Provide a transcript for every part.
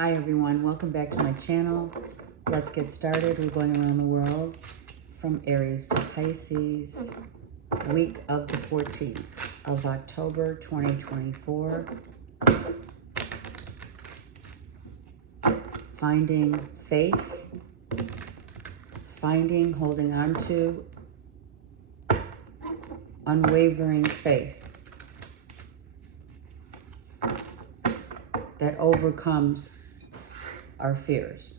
Hi everyone, welcome back to my channel. Let's get started. We're going around the world from Aries to Pisces, week of the 14th of October 2024. Finding faith, holding on to, unwavering faith that overcomes our fears.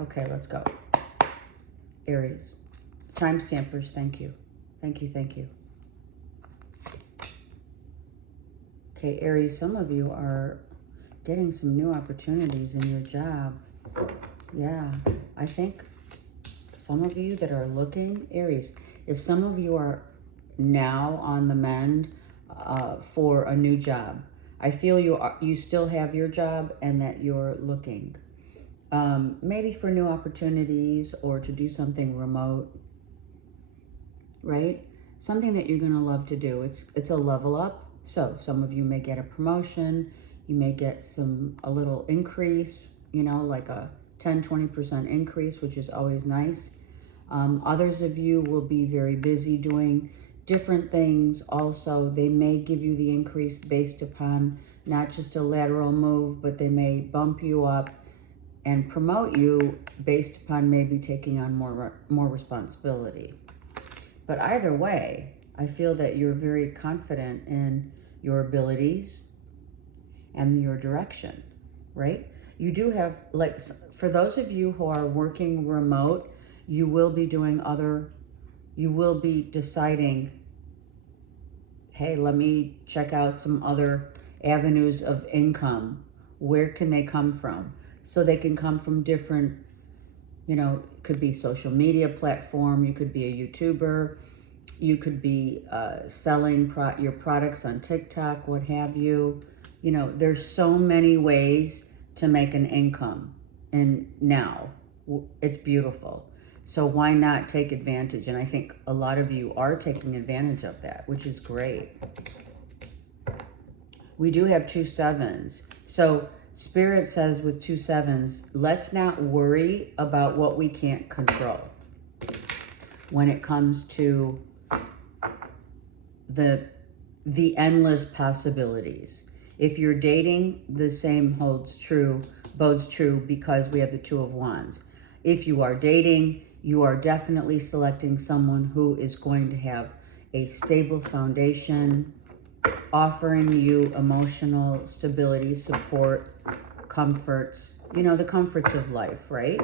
Okay, let's go. Aries. Time stampers, thank you. Thank you, thank you. Okay, Aries, some of you are getting some new opportunities in your job. Yeah, I think some of you that are looking, Aries, if some of you are now on the mend for a new job, I feel you still have your job and that you're looking. Maybe for new opportunities or to do something remote, right? Something that you're going to love to do. It's a level up. So some of you may get a promotion. You may get a little increase, you know, like a 10-20% increase, which is always nice. Others of you will be very busy doing different things. Also, they may give you the increase based upon not just a lateral move, but they may bump you up and promote you based upon maybe taking on more responsibility. But either way, I feel that you're very confident in your abilities and your direction, right? You do have, like, for those of you who are working remote, you will be deciding, hey, let me check out some other avenues of income. Where can they come from? So they can come from different, you know, it could be social media platform. You could be a YouTuber. You could be selling your products on TikTok, what have you. You know, there's so many ways to make an income. And now it's beautiful. So why not take advantage? And I think a lot of you are taking advantage of that, which is great. We do have 2 7s. So Spirit says with 2 7s, let's not worry about what we can't control when it comes to the endless possibilities. If you're dating, the same bodes true because we have the 2 of Wands. If you are dating, you are definitely selecting someone who is going to have a stable foundation, offering you emotional stability, support, comforts, you know, the comforts of life, right?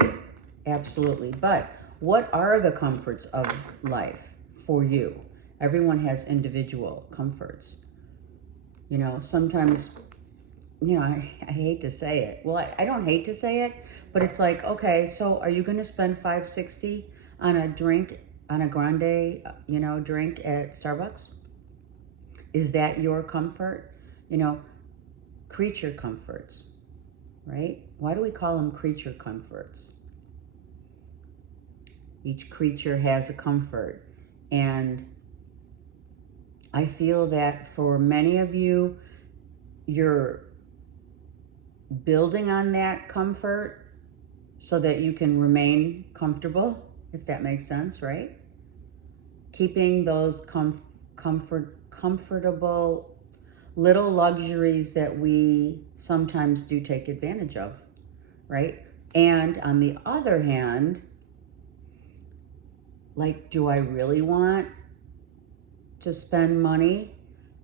Absolutely. But what are the comforts of life for you? Everyone has individual comforts. You know, sometimes, you know, I hate to say it. Well, I don't hate to say it, but it's like, okay, so are you going to spend $5.60 on a drink, on a grande, you know, drink at Starbucks? Is that your comfort? You know, creature comforts, right? Why do we call them creature comforts? Each creature has a comfort. And I feel that for many of you, you're building on that comfort so that you can remain comfortable, if that makes sense, right? Keeping those comfortable little luxuries that we sometimes do take advantage of, right? And on the other hand, like, do I really want to spend money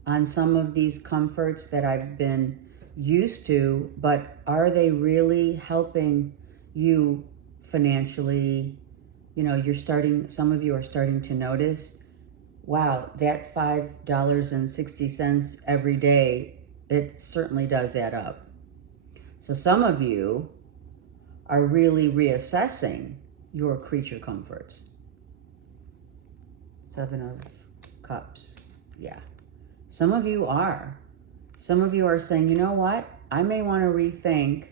on some of these comforts that I've been used to, but are they really helping you financially? You know, some of you are starting to notice, wow, that $5.60 every day, it certainly does add up. So some of you are really reassessing your creature comforts. 7 of Cups. Yeah. Some of you are. Some of you are saying, you know what? I may want to rethink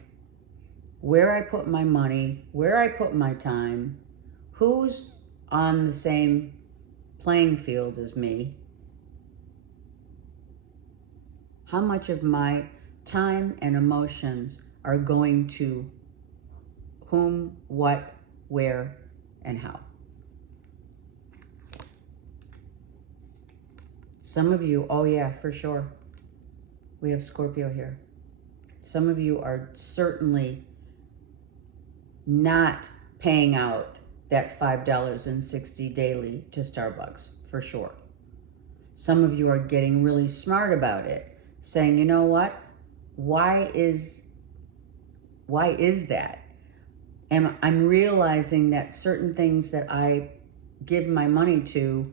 where I put my money, where I put my time, who's on the same playing field as me, how much of my time and emotions are going to whom, what, where, and how. Some of you, oh yeah, for sure. We have Scorpio here. Some of you are certainly not paying out that $5.60 daily to Starbucks, for sure. Some of you are getting really smart about it, saying, you know what? Why is that? And I'm realizing that certain things that I give my money to,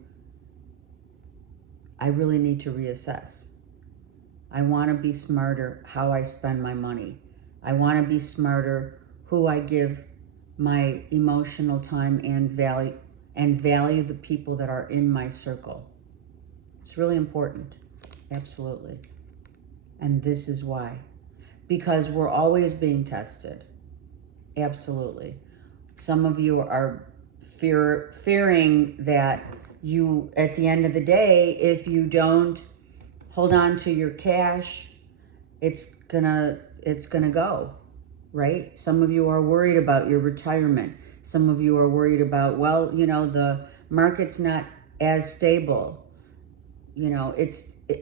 I really need to reassess. I want to be smarter how I spend my money. I want to be smarter who I give my emotional time and value the people that are in my circle. It's really important. Absolutely. And this is why. Because we're always being tested. Absolutely. Some of you are fearing that you, at the end of the day, if you don't hold on to your cash, it's gonna go, right? Some of you are worried about your retirement. Some of you are worried about, well, you know, the market's not as stable. You know,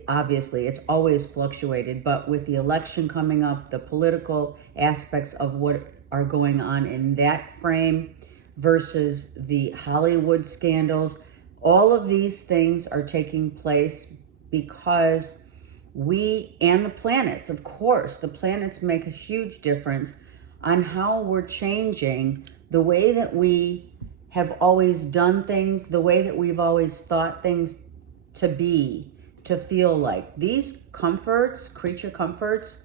obviously it's always fluctuated, but with the election coming up, the political aspects of what are going on in that frame versus the Hollywood scandals, all of these things are taking place because we and the planets, of course, the planets make a huge difference on how we're changing the way that we have always done things, the way that we've always thought things to be, to feel like. These comforts, creature comforts,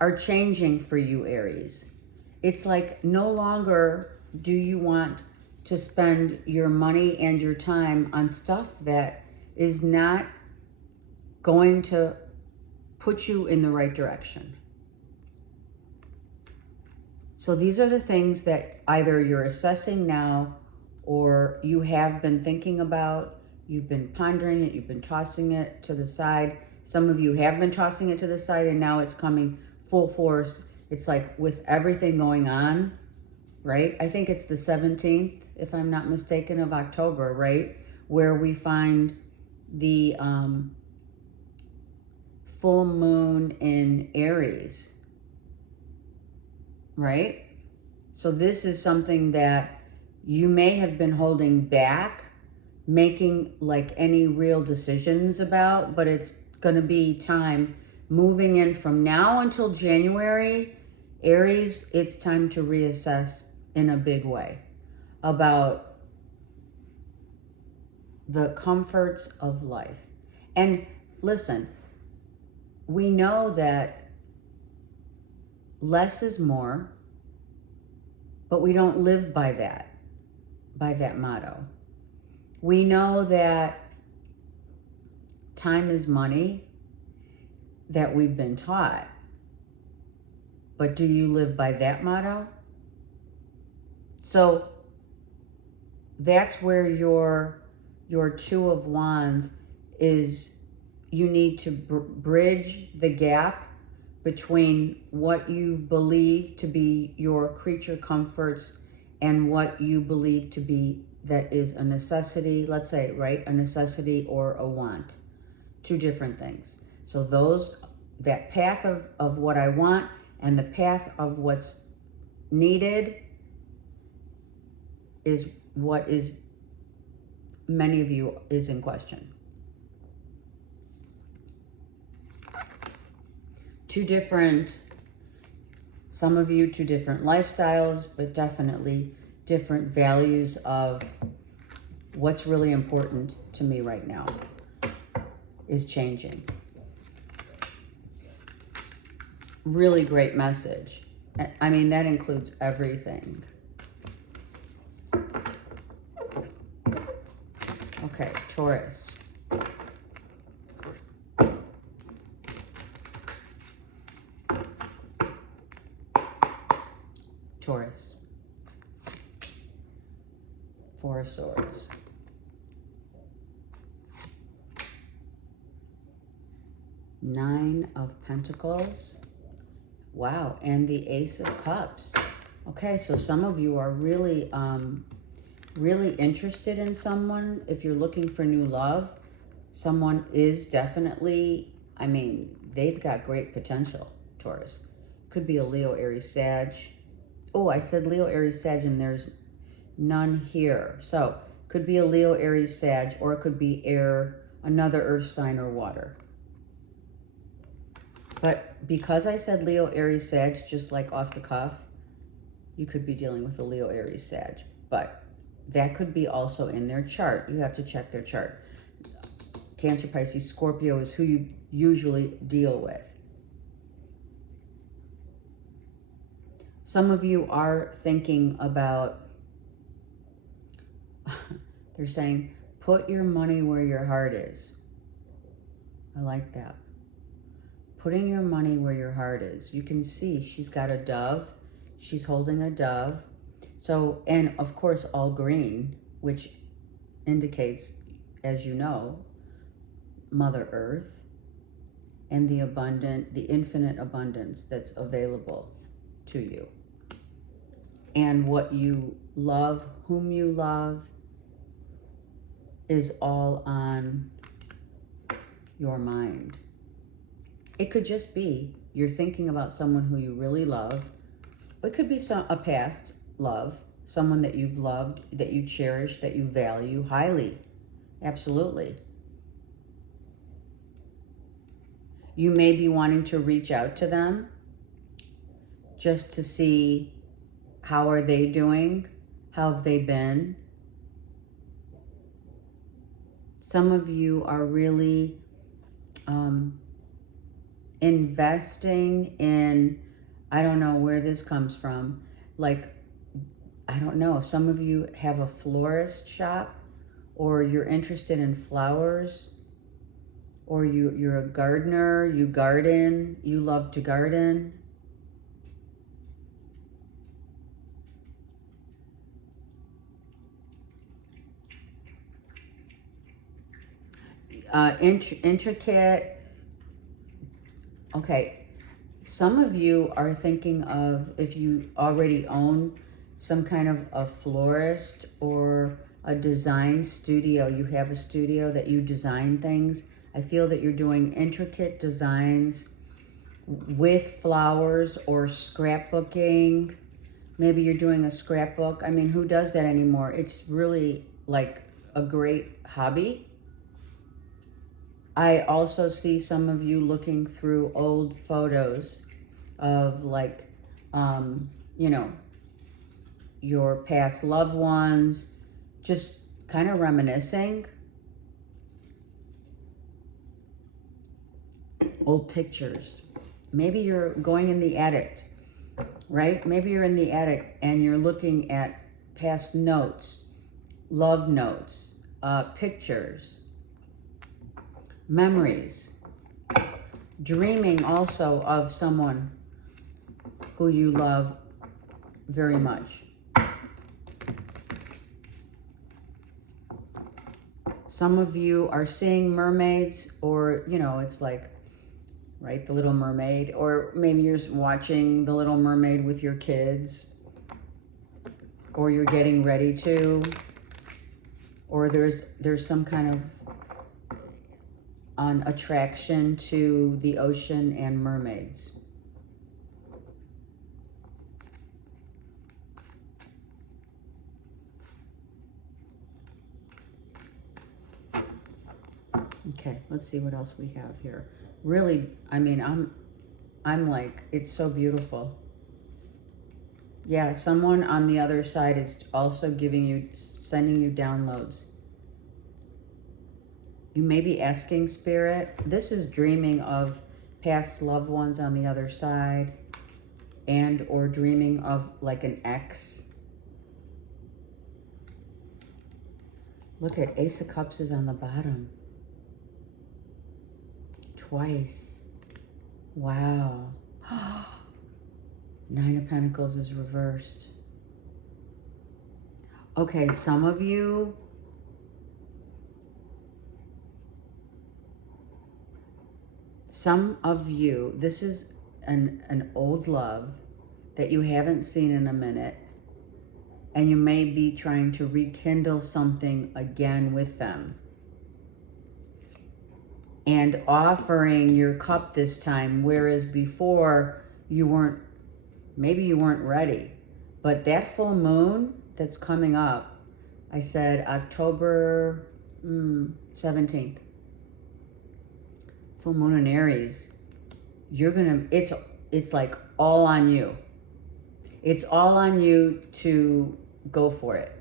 are changing for you, Aries. It's like no longer do you want to spend your money and your time on stuff that is not going to put you in the right direction. So these are the things that either you're assessing now or you have been thinking about. You've been pondering it. You've been tossing it to the side. Some of you have been tossing it to the side and now it's coming full force. It's like with everything going on, right? I think it's the 17th, if I'm not mistaken, of October, right? Where we find the full moon in Aries, right? So this is something that you may have been holding back, making like any real decisions about, but it's going to be time moving in from now until January. Aries, it's time to reassess in a big way about the comforts of life. And listen, we know that less is more, but we don't live by that motto. We know that time is money, that we've been taught. But do you live by that motto? So that's where your Two of Wands is. You need to bridge the gap between what you believe to be your creature comforts and what you believe to be that is a necessity, let's say, right? A necessity or a want. Two different things. So that path of what I want and the path of what's needed is what is many of you is in question. Some of you, two different lifestyles, but definitely different values of what's really important to me right now is changing. Really great message. I mean, that includes everything. Okay, Taurus. Taurus. Four of Swords. Nine of Pentacles. Wow, and the Ace of Cups. Okay, so some of you are really, really interested in someone. If you're looking for new love, someone is definitely, I mean, they've got great potential, Taurus. Could be a Leo, Aries, Sag. Oh, I said Leo, Aries, Sag, and there's none here. So, could be a Leo, Aries, Sag, or it could be air, another earth sign or water. But because I said Leo, Aries, Sag, just like off the cuff, you could be dealing with a Leo, Aries, Sag. But that could be also in their chart. You have to check their chart. Cancer, Pisces, Scorpio is who you usually deal with. Some of you are thinking about, they're saying, put your money where your heart is. I like that. Putting your money where your heart is. You can see she's got a dove. She's holding a dove. So, and of course, all green, which indicates, as you know, Mother Earth and the abundant, the infinite abundance that's available to you. And what you love, whom you love, is all on your mind. It could just be you're thinking about someone who you really love. It could be a past love, someone that you've loved, that you cherish, that you value highly. Absolutely. You may be wanting to reach out to them just to see how are they doing, how have they been. Some of you are really investing in, I don't know where this comes from, like, I don't know, some of you have a florist shop, or you're interested in flowers, or you're a gardener, you garden, you love to garden. Intricate. Okay, some of you are thinking of, if you already own some kind of a florist or a design studio, you have a studio that you design things. I feel that you're doing intricate designs with flowers or scrapbooking. Maybe you're doing a scrapbook. I mean, who does that anymore? It's really like a great hobby. I also see some of you looking through old photos of, like, you know, your past loved ones, just kind of reminiscing. Old pictures. Maybe you're going in the attic, right? Maybe you're in the attic and you're looking at past notes, love notes, pictures, memories, dreaming also of someone who you love very much. Some of you are seeing mermaids, or, you know, it's like, right, The Little Mermaid, or maybe you're watching The Little Mermaid with your kids, or you're getting ready to, or there's some kind of an attraction to the ocean and mermaids. Okay, let's see what else we have here. Really, I mean, I'm like, it's so beautiful. Yeah, someone on the other side is also giving you, sending you downloads. You may be asking Spirit. This is dreaming of past loved ones on the other side, and or dreaming of like an ex. Look at Ace of Cups is on the bottom. Twice. Wow. Nine of Pentacles is reversed. Okay, some of you, this is an old love that you haven't seen in a minute, and you may be trying to rekindle something again with them. And offering your cup this time, whereas before maybe you weren't ready. But that full moon that's coming up, I said October 17th, full moon in Aries, it's like all on you. It's all on you to go for it.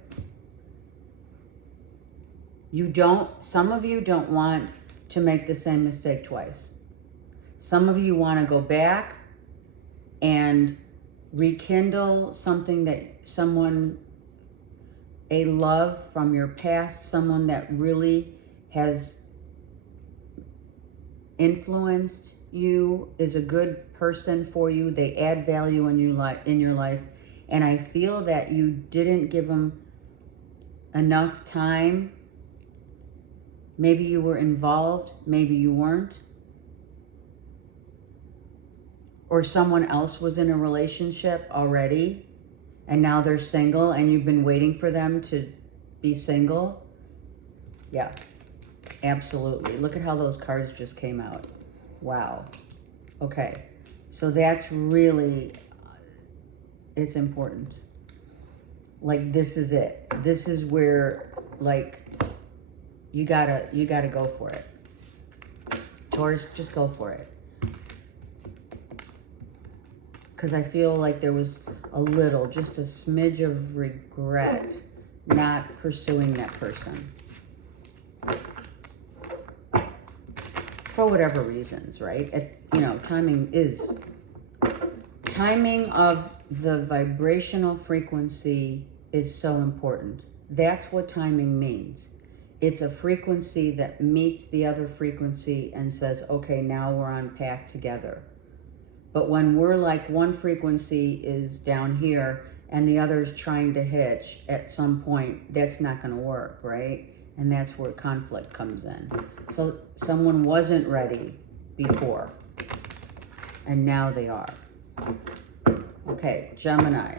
Some of you don't want to make the same mistake twice. Some of you want to go back and rekindle something a love from your past, someone that really has influenced you, is a good person for you. They add value in your life. And I feel that you didn't give them enough time. Maybe you were involved, maybe you weren't. Or someone else was in a relationship already and now they're single and you've been waiting for them to be single. Yeah, absolutely. Look at how those cards just came out. Wow. Okay, so that's really, it's important. Like, this is it. This is where, like, you gotta go for it. Taurus, just go for it. Because I feel like there was just a smidge of regret not pursuing that person. For whatever reasons, right? Timing of the vibrational frequency is so important. That's what timing means. It's a frequency that meets the other frequency and says, okay, now we're on path together. But when we're like, one frequency is down here and the other's trying to hitch at some point, that's not going to work, right? And that's where conflict comes in. So someone wasn't ready before, and now they are. Okay, Gemini.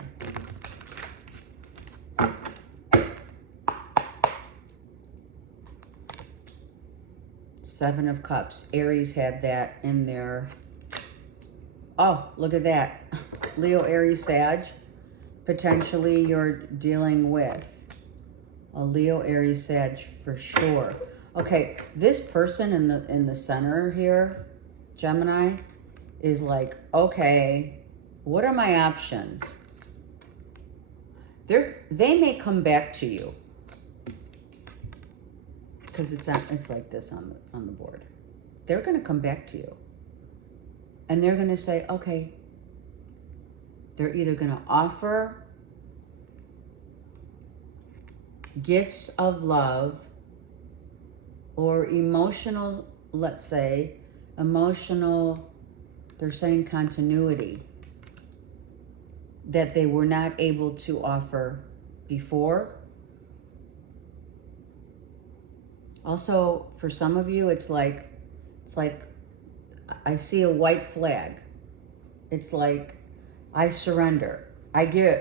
Seven of Cups. Aries had that in there. Oh, look at that. Leo, Aries, Sag. Potentially you're dealing with a Leo, Aries, Sag for sure. Okay, this person in the center here, Gemini, is like, okay, what are my options? They may come back to you. Because it's like this on the board. They're going to come back to you. And they're going to say, okay, they're either going to offer gifts of love or emotional, let's say, they're saying continuity that they were not able to offer before. Also, for some of you, it's like I see a white flag. It's like, I surrender. I give,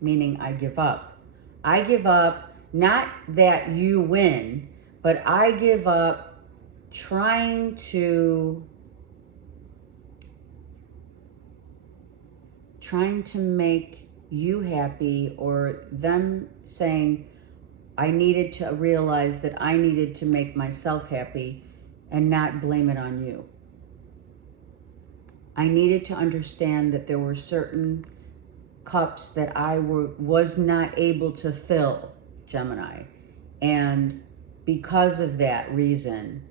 meaning I give up. I give up, not that you win, but I give up trying to make you happy, or them saying, I needed to realize that I needed to make myself happy and not blame it on you. I needed to understand that there were certain cups that I was not able to fill, Gemini. And because of that reason,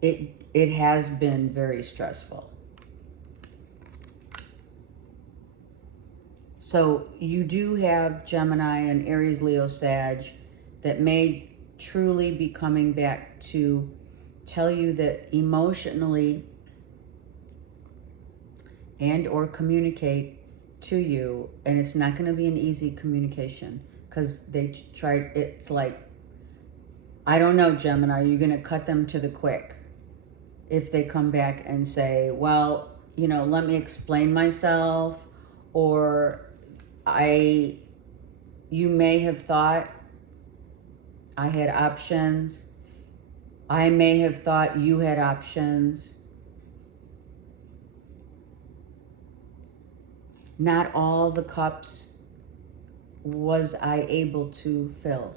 it has been very stressful. So you do have Gemini and Aries, Leo, Sag that may truly be coming back to tell you that emotionally and or communicate to you. And it's not going to be an easy communication because they tried. It's like, I don't know, Gemini, you're going to cut them to the quick. if they come back and say, well, you know, let me explain myself, or you may have thought I had options. I may have thought you had options. Not all the cups was I able to fill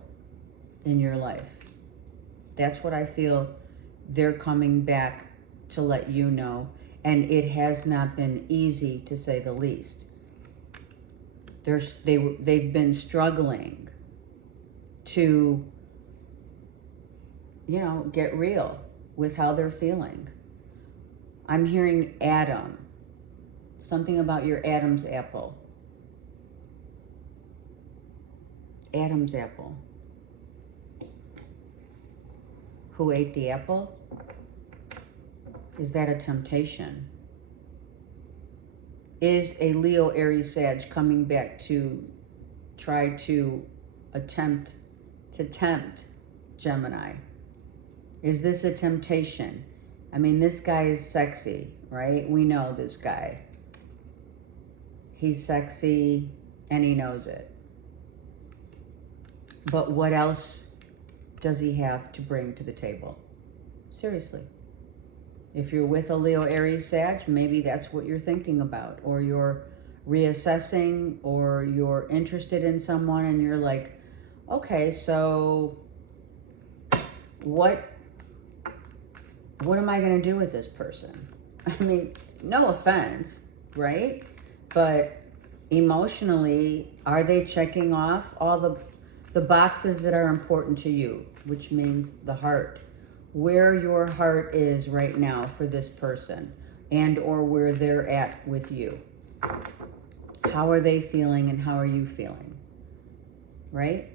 in your life. That's what I feel they're coming back to let you know. And it has not been easy, to say the least. They've been struggling to, you know, get real with how they're feeling. I'm hearing Adam. Something about your Adam's apple. Adam's apple. Who ate the apple? Is that a temptation? Is a Leo, Aries, Sag coming back to try to tempt Gemini? Is this a temptation? I mean, this guy is sexy, right? We know this guy. He's sexy and he knows it. But what else does he have to bring to the table? Seriously. If you're with a Leo, Aries, Sag, maybe that's what you're thinking about, or you're reassessing, or you're interested in someone and you're like, okay, so what am I going to do with this person? I mean, no offense, right? But emotionally, are they checking off all the boxes that are important to you, which means the heart, where your heart is right now for this person, and or where they're at with you? How are they feeling and how are you feeling, right?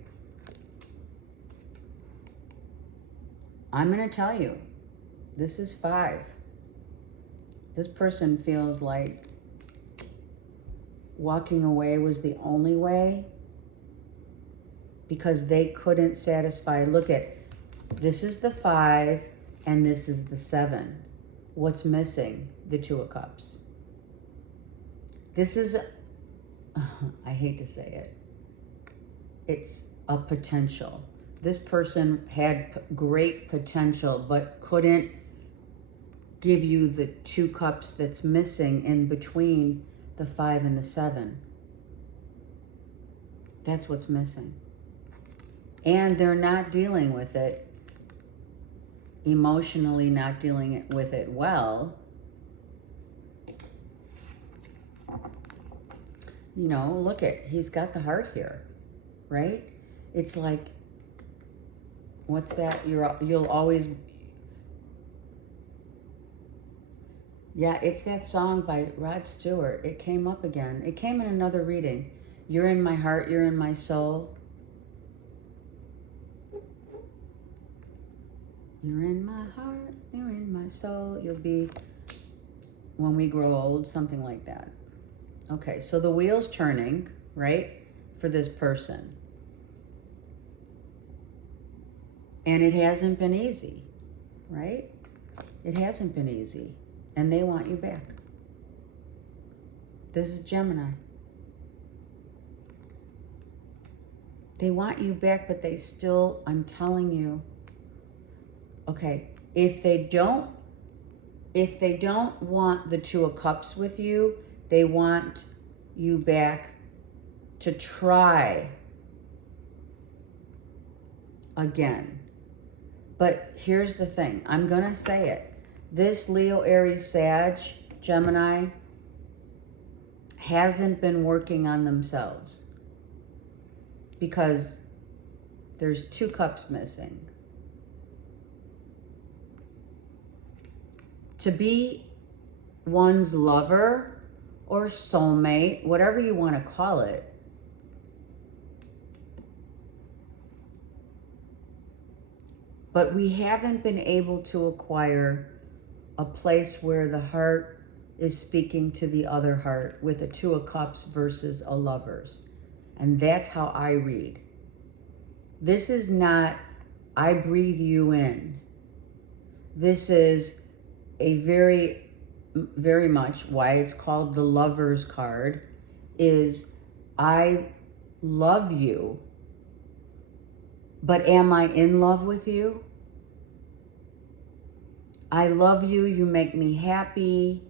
I'm going to tell you, this is 5. This person feels like walking away was the only way because they couldn't satisfy. Look at, this is the 5 and this is the 7. What's missing? The 2 of Cups. This is, I hate to say it, it's a potential. This person had great potential, but couldn't give you the 2 cups that's missing in between the 5 and the 7. That's what's missing. And they're not dealing with it, emotionally not dealing with it well. You know, look at, he's got the heart here, right? It's like, what's that? You'll always, yeah, it's that song by Rod Stewart. It came up again. It came in another reading. You're in my heart, you're in my soul. You're in my heart, you're in my soul. You'll be when we grow old, something like that. Okay, so the wheel's turning, right, for this person. And it hasn't been easy, right? It hasn't been easy. And they want you back. This is Gemini. They want you back, but they still, I'm telling you, okay, if they don't want the 2 of Cups with you, they want you back to try again. But here's the thing, I'm gonna say it. This Leo, Aries, Sag, Gemini hasn't been working on themselves because there's 2 cups missing. To be one's lover or soulmate, whatever you want to call it, but we haven't been able to acquire a place where the heart is speaking to the other heart with a 2 of Cups versus a Lovers. And that's how I read. This is not, I breathe you in. This is, a very, very much why it's called the Lover's card is I love you, but am I in love with you? I love you. You make me happy.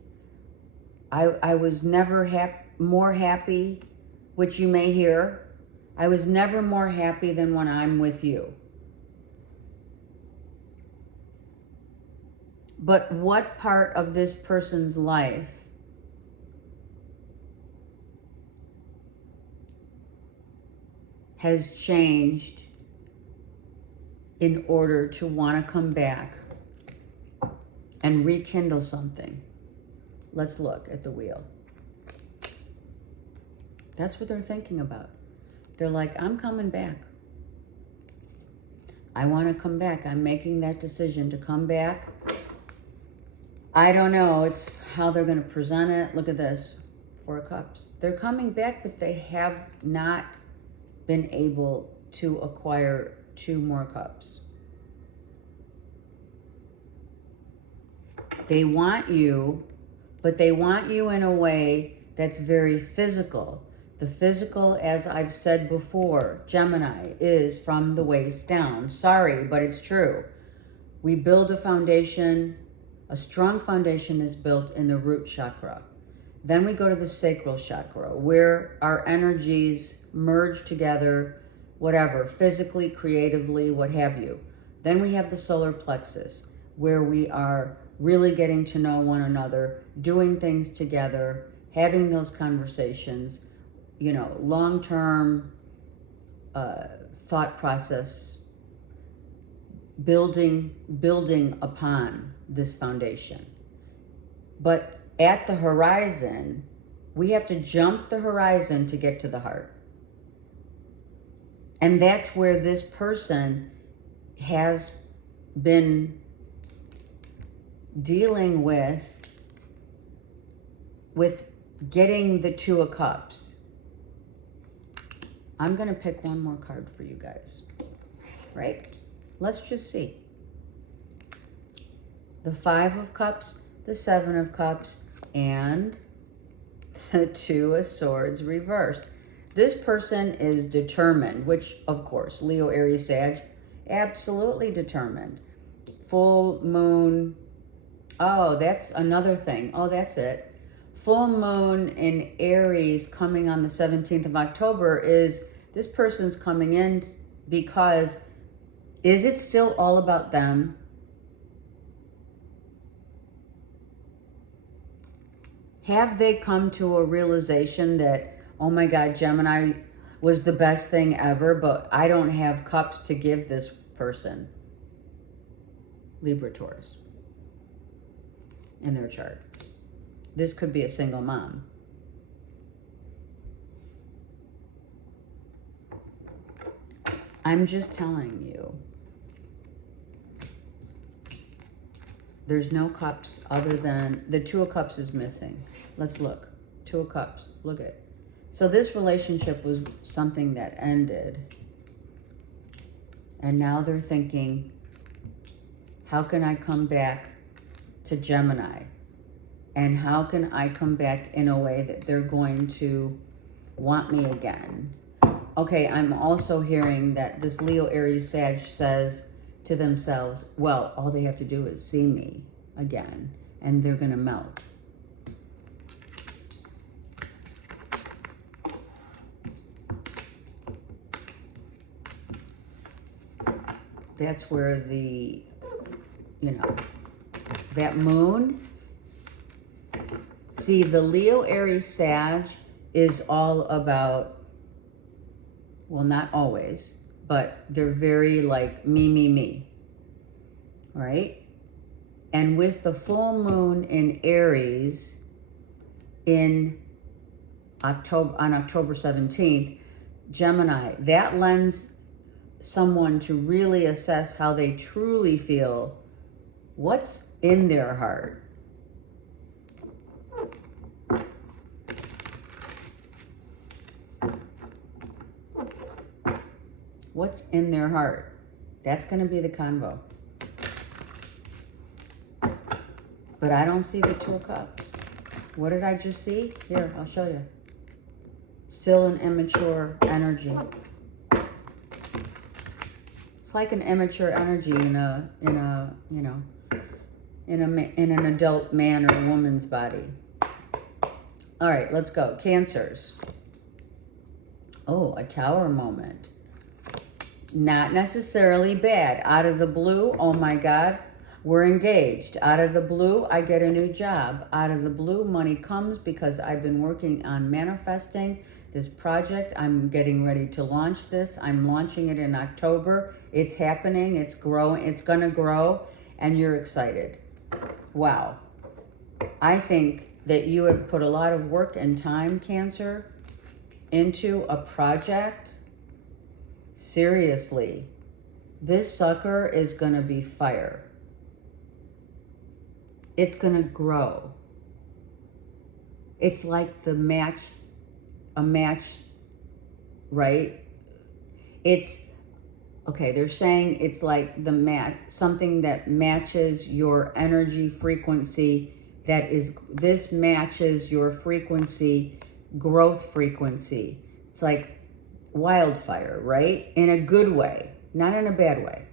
I was never more happy, which you may hear. I was never more happy than when I'm with you. But what part of this person's life has changed in order to want to come back and rekindle something? Let's look at the wheel. That's what they're thinking about. They're like, I'm coming back. I want to come back. I'm making that decision to come back. I don't know. It's how they're going to present it. Look at this. 4 of Cups. They're coming back, but they have not been able to acquire 2 more cups. They want you, but they want you in a way that's very physical. The physical, as I've said before, Gemini, is from the waist down. Sorry, but it's true. We build a foundation. A strong foundation is built in the root chakra. Then we go to the sacral chakra, where our energies merge together, whatever, physically, creatively, what have you. Then we have the solar plexus, where we are really getting to know one another, doing things together, having those conversations, you know, long-term thought process, building upon this foundation. But at the horizon, we have to jump the horizon to get to the heart. And that's where this person has been dealing with getting the 2 of Cups. I'm going to pick one more card for you guys, right? Let's just see. The 5 of Cups, the 7 of Cups, and the 2 of Swords reversed. This person is determined, which, of course, Leo, Aries, Sag, absolutely determined. Full moon. Oh, that's another thing. Oh, that's it. Full moon in Aries coming on the 17th of October is this person's coming in because is it still all about them? Have they come to a realization that, oh my God, Gemini was the best thing ever, but I don't have cups to give this person? Libra, Taurus, in their chart. This could be a single mom. I'm just telling you, there's no cups other than the 2 of Cups is missing. Let's look. 2 of Cups. Look at it. So this relationship was something that ended. And now they're thinking, how can I come back to Gemini? And how can I come back in a way that they're going to want me again? Okay, I'm also hearing that this Leo, Aries, Sag says to themselves, well, all they have to do is see me again, and they're going to melt. That's where the, you know, that moon. See, the Leo, Aries, Sag is all about, well, not always, but they're very like me, right? And with the full moon in Aries in October, on October 17th, Gemini, that lends someone to really assess how they truly feel, what's in their heart. What's in their heart? That's going to be the convo. But I don't see the Two of Cups. What did I just see? Here, I'll show you. Still an immature energy. It's like an immature energy in an adult man or woman's body. All right, let's go. Cancers. Oh, a Tower moment. Not necessarily bad. Out of the blue, oh my God, we're engaged. Out of the blue, I get a new job. Out of the blue, money comes because I've been working on manifesting this project. I'm getting ready to launch this. I'm launching it in October. It's happening. It's growing. It's going to grow. And you're excited. Wow. I think that you have put a lot of work and time, Cancer, into a project. Seriously. This sucker is going to be fire. It's going to grow. It's like a match, right? It's, okay, they're saying it's like the match, something that matches your energy frequency, this matches your frequency, growth frequency. It's like wildfire, right? In a good way, not in a bad way.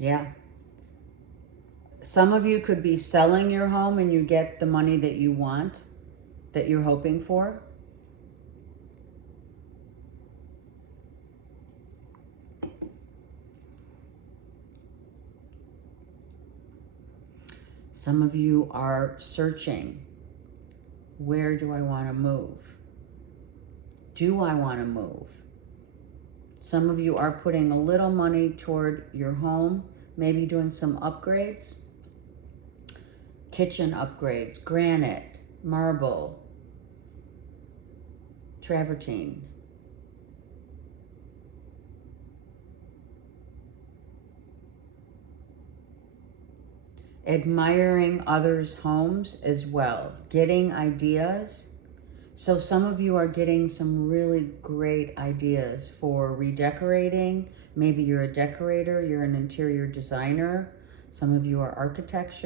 Yeah. Some of you could be selling your home and you get the money that you want, that you're hoping for. Some of you are searching. Where do I want to move? Do I want to move? Some of you are putting a little money toward your home, maybe doing some upgrades. Kitchen upgrades, granite, marble, travertine. Admiring others' homes as well, getting ideas. So some of you are getting some really great ideas for redecorating. Maybe you're a decorator, you're an interior designer. Some of you are architects.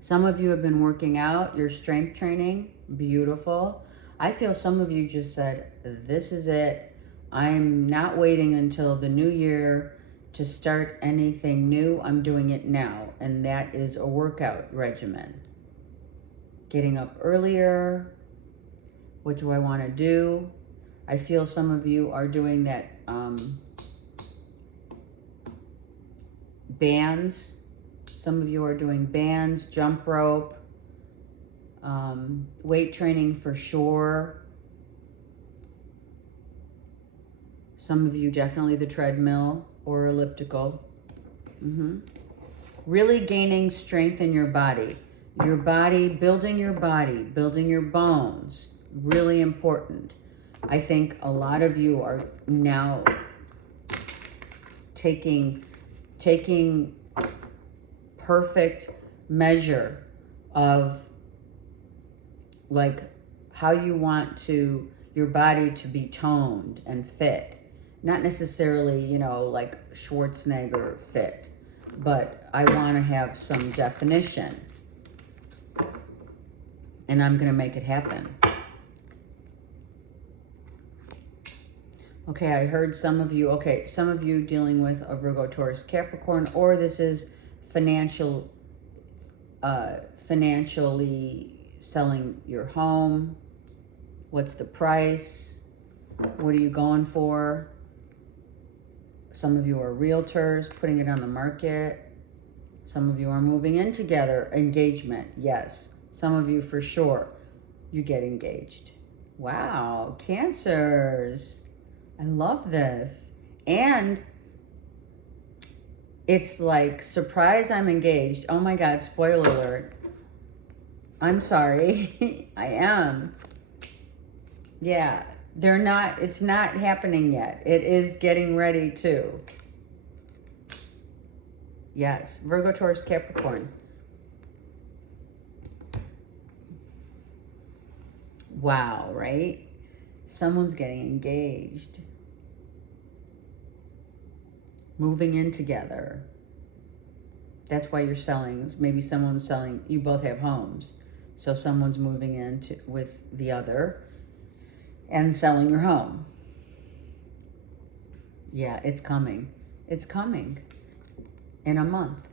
Some of you have been working out, your strength training, beautiful. I feel some of you just said, this is it. I'm not waiting until the new year to start anything new. I'm doing it now. And that is a workout regimen. Getting up earlier. What do I want to do? I feel some of you are doing that bands. Some of you are doing bands, jump rope, weight training for sure. Some of you definitely the treadmill or elliptical. Really gaining strength in your body. Your body, building your bones. Really important. I think a lot of you are now taking perfect measure of like how you want your body to be toned and fit. Not necessarily, like Schwarzenegger fit, but I want to have some definition. And I'm going to make it happen. Okay, I heard some of you dealing with a Virgo, Taurus, Capricorn, or this is financially selling your home. What's the price? What are you going for? Some of you are realtors, putting it on the market. Some of you are moving in together. Engagement, yes. Some of you for sure, you get engaged. Wow, Cancers. I love this. And it's like, surprise, I'm engaged. Oh my God, spoiler alert. I'm sorry, I am. Yeah. It's not happening yet. It is getting ready to. Yes, Virgo, Taurus, Capricorn. Wow, right? Someone's getting engaged. moving in together. That's why you're selling. Maybe someone's selling, you both have homes. So someone's moving in with the other and selling your home. Yeah, it's coming. It's coming in a month.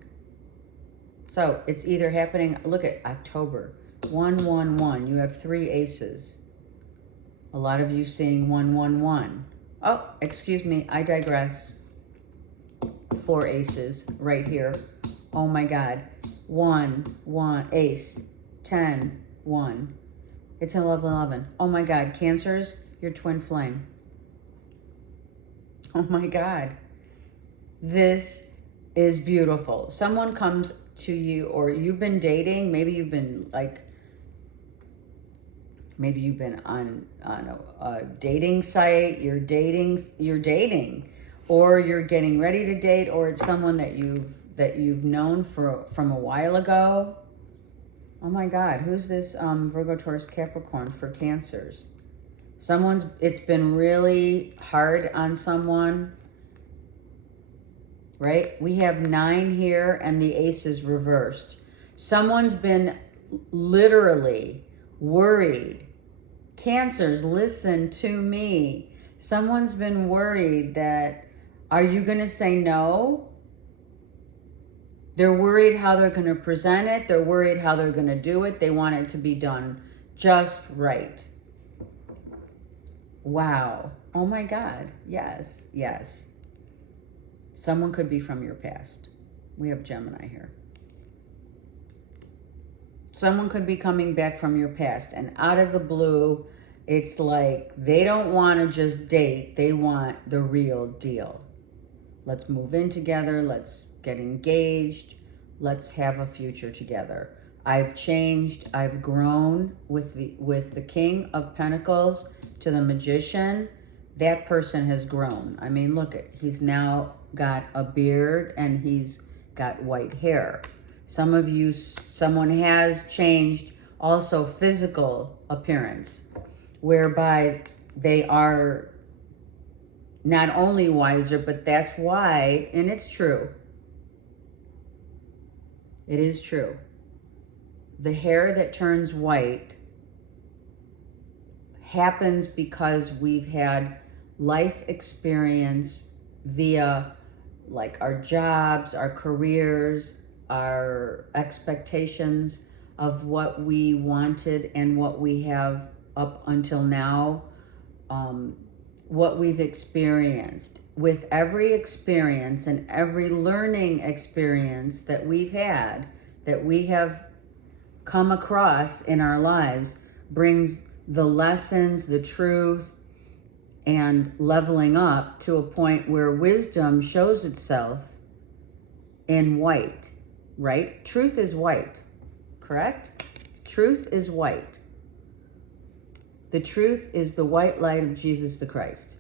So it's either happening, look at October, 111. You have 3 aces. A lot of you seeing 111. Oh, excuse me, I digress. 4 aces right here. Oh my God. 1, 1, ace, 10, 1. It's 11. Oh my God, Cancers, your twin flame. Oh my God. This is beautiful. Someone comes to you, or you've been dating. Maybe you've been like, maybe you've been on a dating site. You're dating, or you're getting ready to date, or it's someone that you've known from a while ago. Oh my God, who's this Virgo, Taurus, Capricorn for Cancers? It's been really hard on someone, right? We have 9 here and the ace is reversed. Someone's been literally worried. Cancers, listen to me. Someone's been worried that, are you going to say no? They're worried how they're going to present it. They're worried how they're going to do it. They want it to be done just right. Wow. Oh my God. Yes, yes. Someone could be from your past. We have Gemini here. Someone could be coming back from your past, and out of the blue, it's like they don't want to just date. They want the real deal. Let's move in together. Let's get engaged. Let's have a future together. I've changed. I've grown with the King of Pentacles to the Magician. That person has grown. I mean, look at, he's now got a beard and he's got white hair. Some of you, someone has changed also physical appearance, whereby they are not only wiser, but that's why, and it's true. It is true. The hair that turns white happens because we've had life experience via like our jobs, our careers, our expectations of what we wanted and what we have up until now, what we've experienced. With every experience and every learning experience that we've had, that we have come across in our lives, brings the lessons, the truth, and leveling up to a point where wisdom shows itself in white, right? Truth is white, correct? Truth is white. The truth is the white light of Jesus the Christ.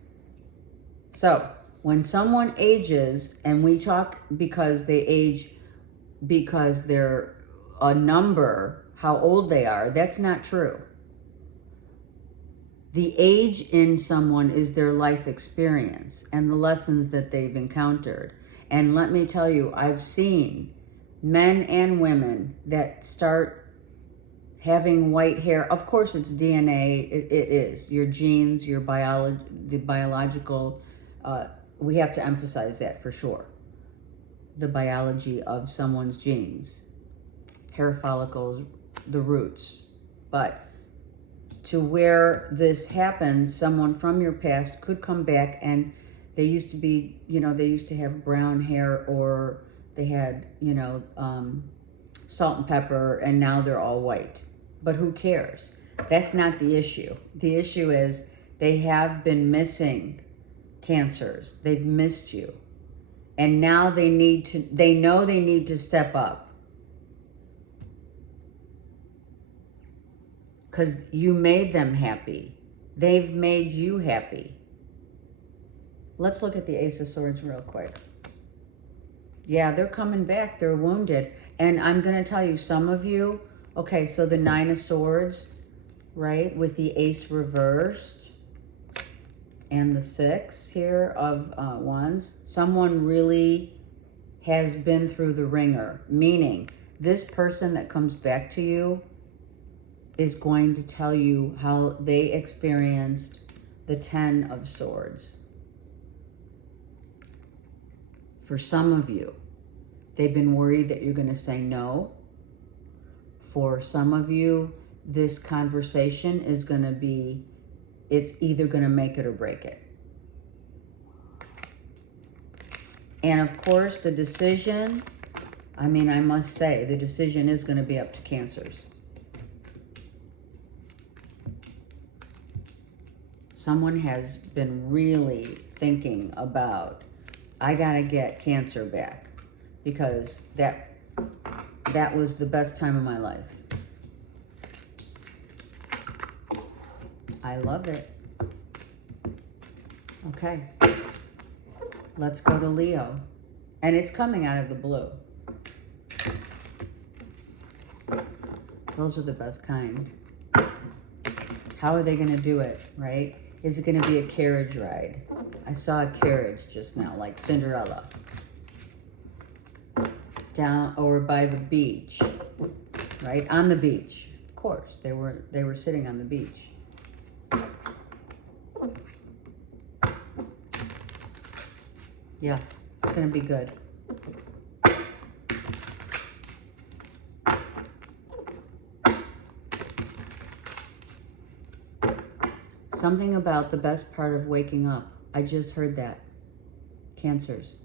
So when someone ages, and we talk because they age because they're a number, how old they are, that's not true. The age in someone is their life experience and the lessons that they've encountered. And let me tell you, I've seen men and women that start having white hair. Of course, it's DNA. It is your genes, your biology, the biological. We have to emphasize that for sure. The biology of someone's genes, hair follicles, the roots. But to where this happens, someone from your past could come back and they used to be, they used to have brown hair, or they had, salt and pepper, and now they're all white. But who cares? That's not the issue. The issue is they have been missing Cancers. They've missed you. And now they know they need to step up. Because you made them happy. They've made you happy. Let's look at the Ace of Swords real quick. Yeah, they're coming back. They're wounded. And I'm going to tell you, some of you, okay, so the 9 of Swords, right, with the Ace reversed. and the 6 here of wands, someone really has been through the ringer, meaning this person that comes back to you is going to tell you how they experienced the 10 of Swords. For some of you, they've been worried that you're going to say no. For some of you, this conversation is going to be, it's either going to make it or break it. And of course, the decision, I mean, I must say, the decision is going to be up to Cancers. Someone has been really thinking about, I got to get Cancer back, because that was the best time of my life. I love it. Okay. Let's go to Leo. And it's coming out of the blue. Those are the best kind. How are they going to do it, right? Is it going to be a carriage ride? I saw a carriage just now, like Cinderella. Down over by the beach, right? On the beach. Of course, they were sitting on the beach. Yeah, it's going to be good. Something about the best part of waking up. I just heard that. Cancers.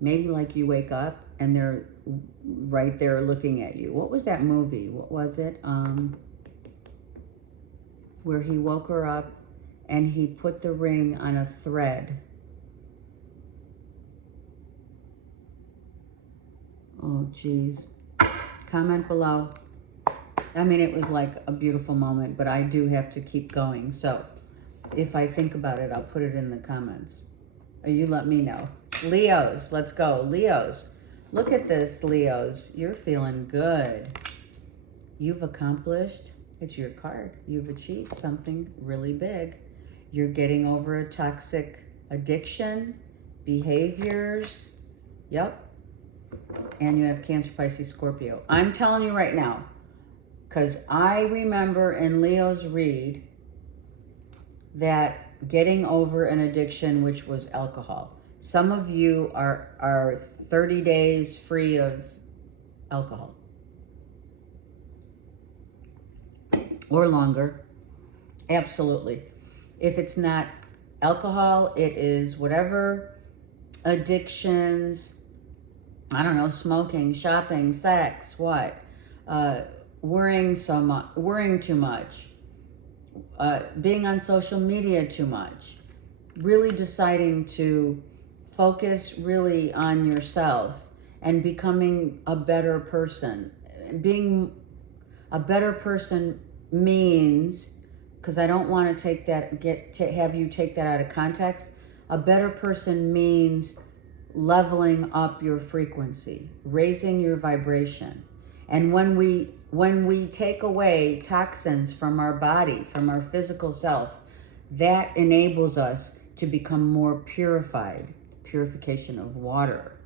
Maybe like you wake up and they're right there looking at you. What was that movie? What was it? Where he woke her up and he put the ring on a thread. Oh, geez. Comment below. I mean, it was like a beautiful moment, but I do have to keep going. So if I think about it, I'll put it in the comments. Or you let me know. Leos, let's go. Leos, look at this, Leos. You're feeling good. You've accomplished, it's your card. You've achieved something really big. You're getting over a toxic addiction, behaviors. Yep. And you have Cancer, Pisces, Scorpio. I'm telling you right now, because I remember in Leo's read that getting over an addiction, which was alcohol. Some of you are 30 days free of alcohol. Or longer. Absolutely. If it's not alcohol, it is whatever addictions, I don't know, smoking, shopping, sex, what? Worrying too much, being on social media too much, really deciding to focus really on yourself and becoming a better person. Being a better person means, because I don't want to have you take that out of context, a better person means leveling up your frequency, raising your vibration. And when we take away toxins from our body, from our physical self, that enables us to become more purified. Purification of water.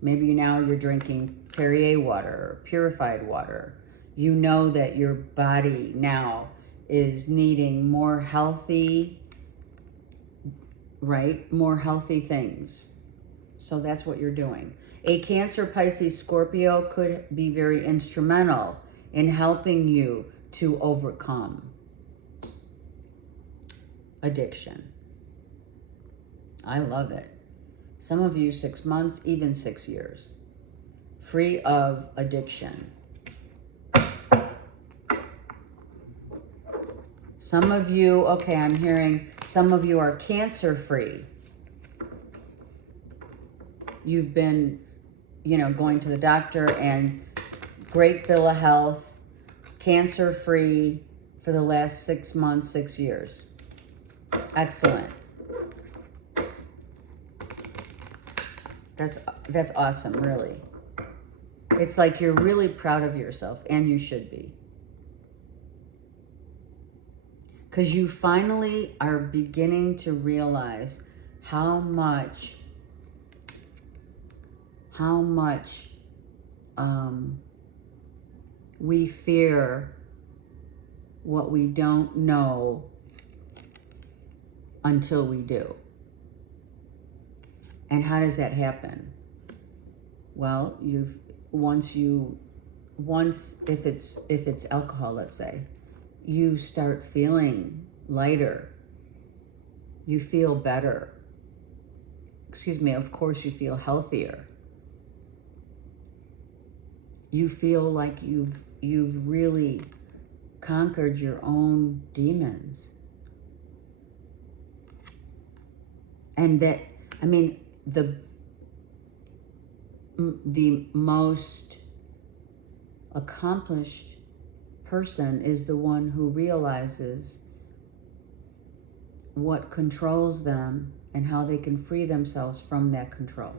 Maybe now you're drinking Perrier water or purified water. You know that your body now is needing more healthy, right? More healthy things. So that's what you're doing. A Cancer, Pisces, Scorpio could be very instrumental in helping you to overcome addiction. I love it. Some of you 6 months, even 6 years, free of addiction. Some of you, okay, I'm hearing some of you are cancer free. You've been, going to the doctor and great bill of health, cancer free for the last 6 months, 6 years. Excellent. That's awesome, really. It's like you're really proud of yourself, and you should be. Because you finally are beginning to realize how much we fear what we don't know until we do. And how does that happen? Well, once if it's alcohol, let's say, you start feeling lighter. You feel better. Excuse me, of course you feel healthier. You feel like you've really conquered your own demons. And that, I mean, the most accomplished person is the one who realizes what controls them and how they can free themselves from that control.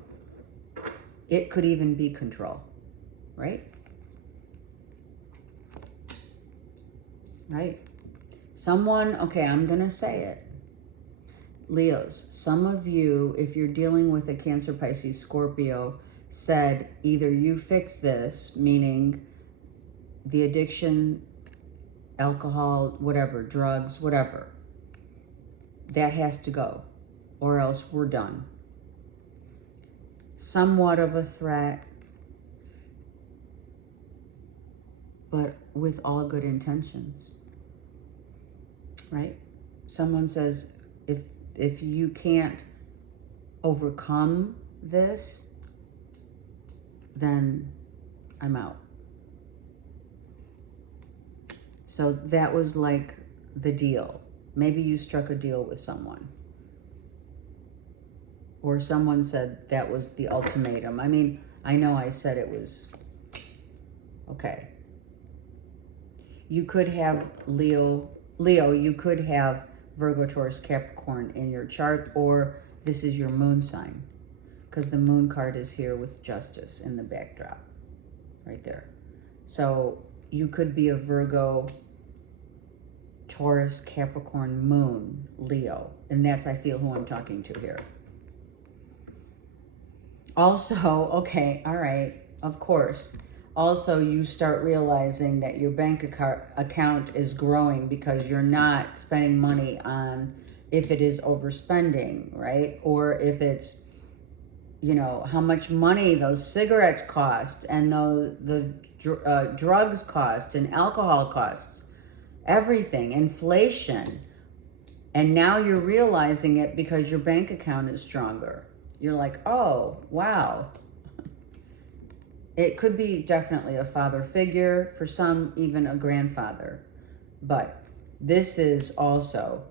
It could even be control, right? Right? Someone, okay, I'm going to say it. Leos, some of you, if you're dealing with a Cancer, Pisces, Scorpio, said either you fix this, meaning the addiction, alcohol, whatever, drugs, whatever, that has to go, or else we're done. Somewhat of a threat, but with all good intentions, right? Someone says, if you can't overcome this, then I'm out. So that was like the deal. Maybe you struck a deal with someone. Or someone said that was the ultimatum. I mean, I know I said it was, okay. You could have Leo, you could have Virgo, Taurus, Capricorn in your chart, or this is your moon sign, because the moon card is here with justice in the backdrop, right there. So you could be a Virgo, Taurus, Capricorn, moon, Leo, and that's, I feel, who I'm talking to here. Also, okay, all right, of course. Also, you start realizing that your bank account is growing because you're not spending money on, if it is overspending, right? Or if it's, you know, how much money those cigarettes cost and the drugs cost and alcohol costs, everything, inflation. And now you're realizing it because your bank account is stronger. You're like, oh, wow. It could be definitely a father figure, for some even a grandfather. But this is also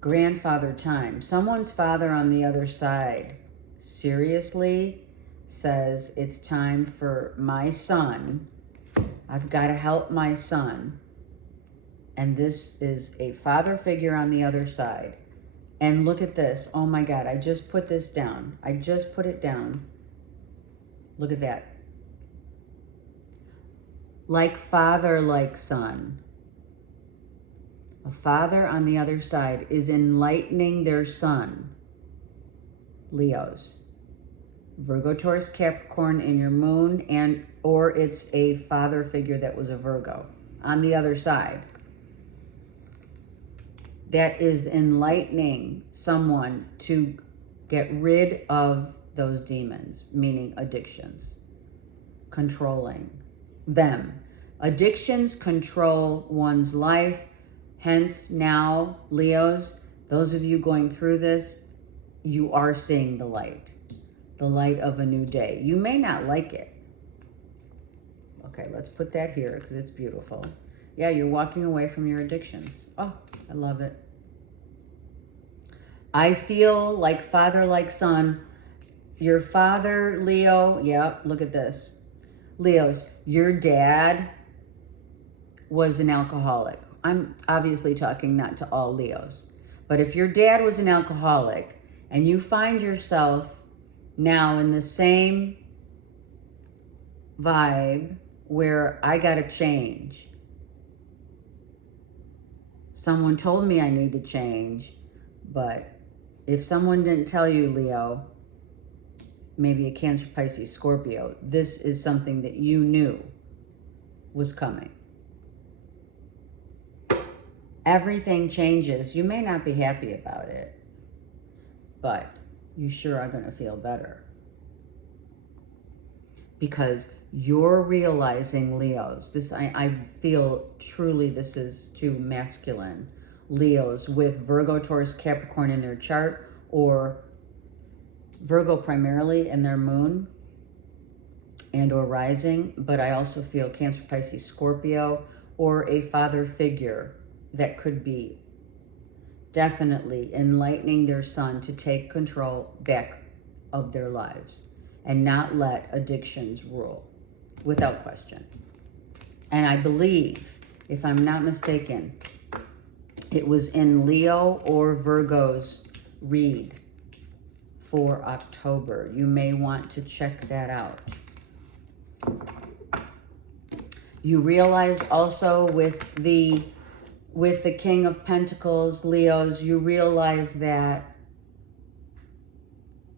grandfather time. Someone's father on the other side seriously says, it's time for my son. I've got to help my son. And this is a father figure on the other side. And look at this. Oh my God, I just put this down. I just put it down. Look at that. Like father, like son. A father on the other side is enlightening their son. Leos. Virgo, Taurus, Capricorn in your moon, and or it's a father figure that was a Virgo on the other side. That is enlightening someone to get rid of those demons, meaning addictions, controlling them. Addictions control one's life. Hence now, Leos, those of you going through this, you are seeing the light of a new day. You may not like it. Okay, let's put that here because it's beautiful. Yeah, you're walking away from your addictions. Oh, I love it. I feel like father, like son. Your father, Leo, yeah, look at this. Leos, your dad was an alcoholic. I'm obviously talking not to all Leos. But if your dad was an alcoholic and you find yourself now in the same vibe where I got to change. Someone told me I need to change, but if someone didn't tell you, Leo, maybe a Cancer, Pisces, Scorpio, this is something that you knew was coming. Everything changes. You may not be happy about it, but you sure are going to feel better. Because you're realizing, Leos, this I feel truly this is too masculine. Leos with Virgo, Taurus, Capricorn in their chart, or Virgo primarily in their moon and or rising, but I also feel Cancer, Pisces, Scorpio, or a father figure that could be definitely enlightening their son to take control back of their lives and not let addictions rule, without question. And I believe, if I'm not mistaken, it was in Leo or Virgo's read for October. You may want to check that out. You realize also with the King of Pentacles, Leos, you realize that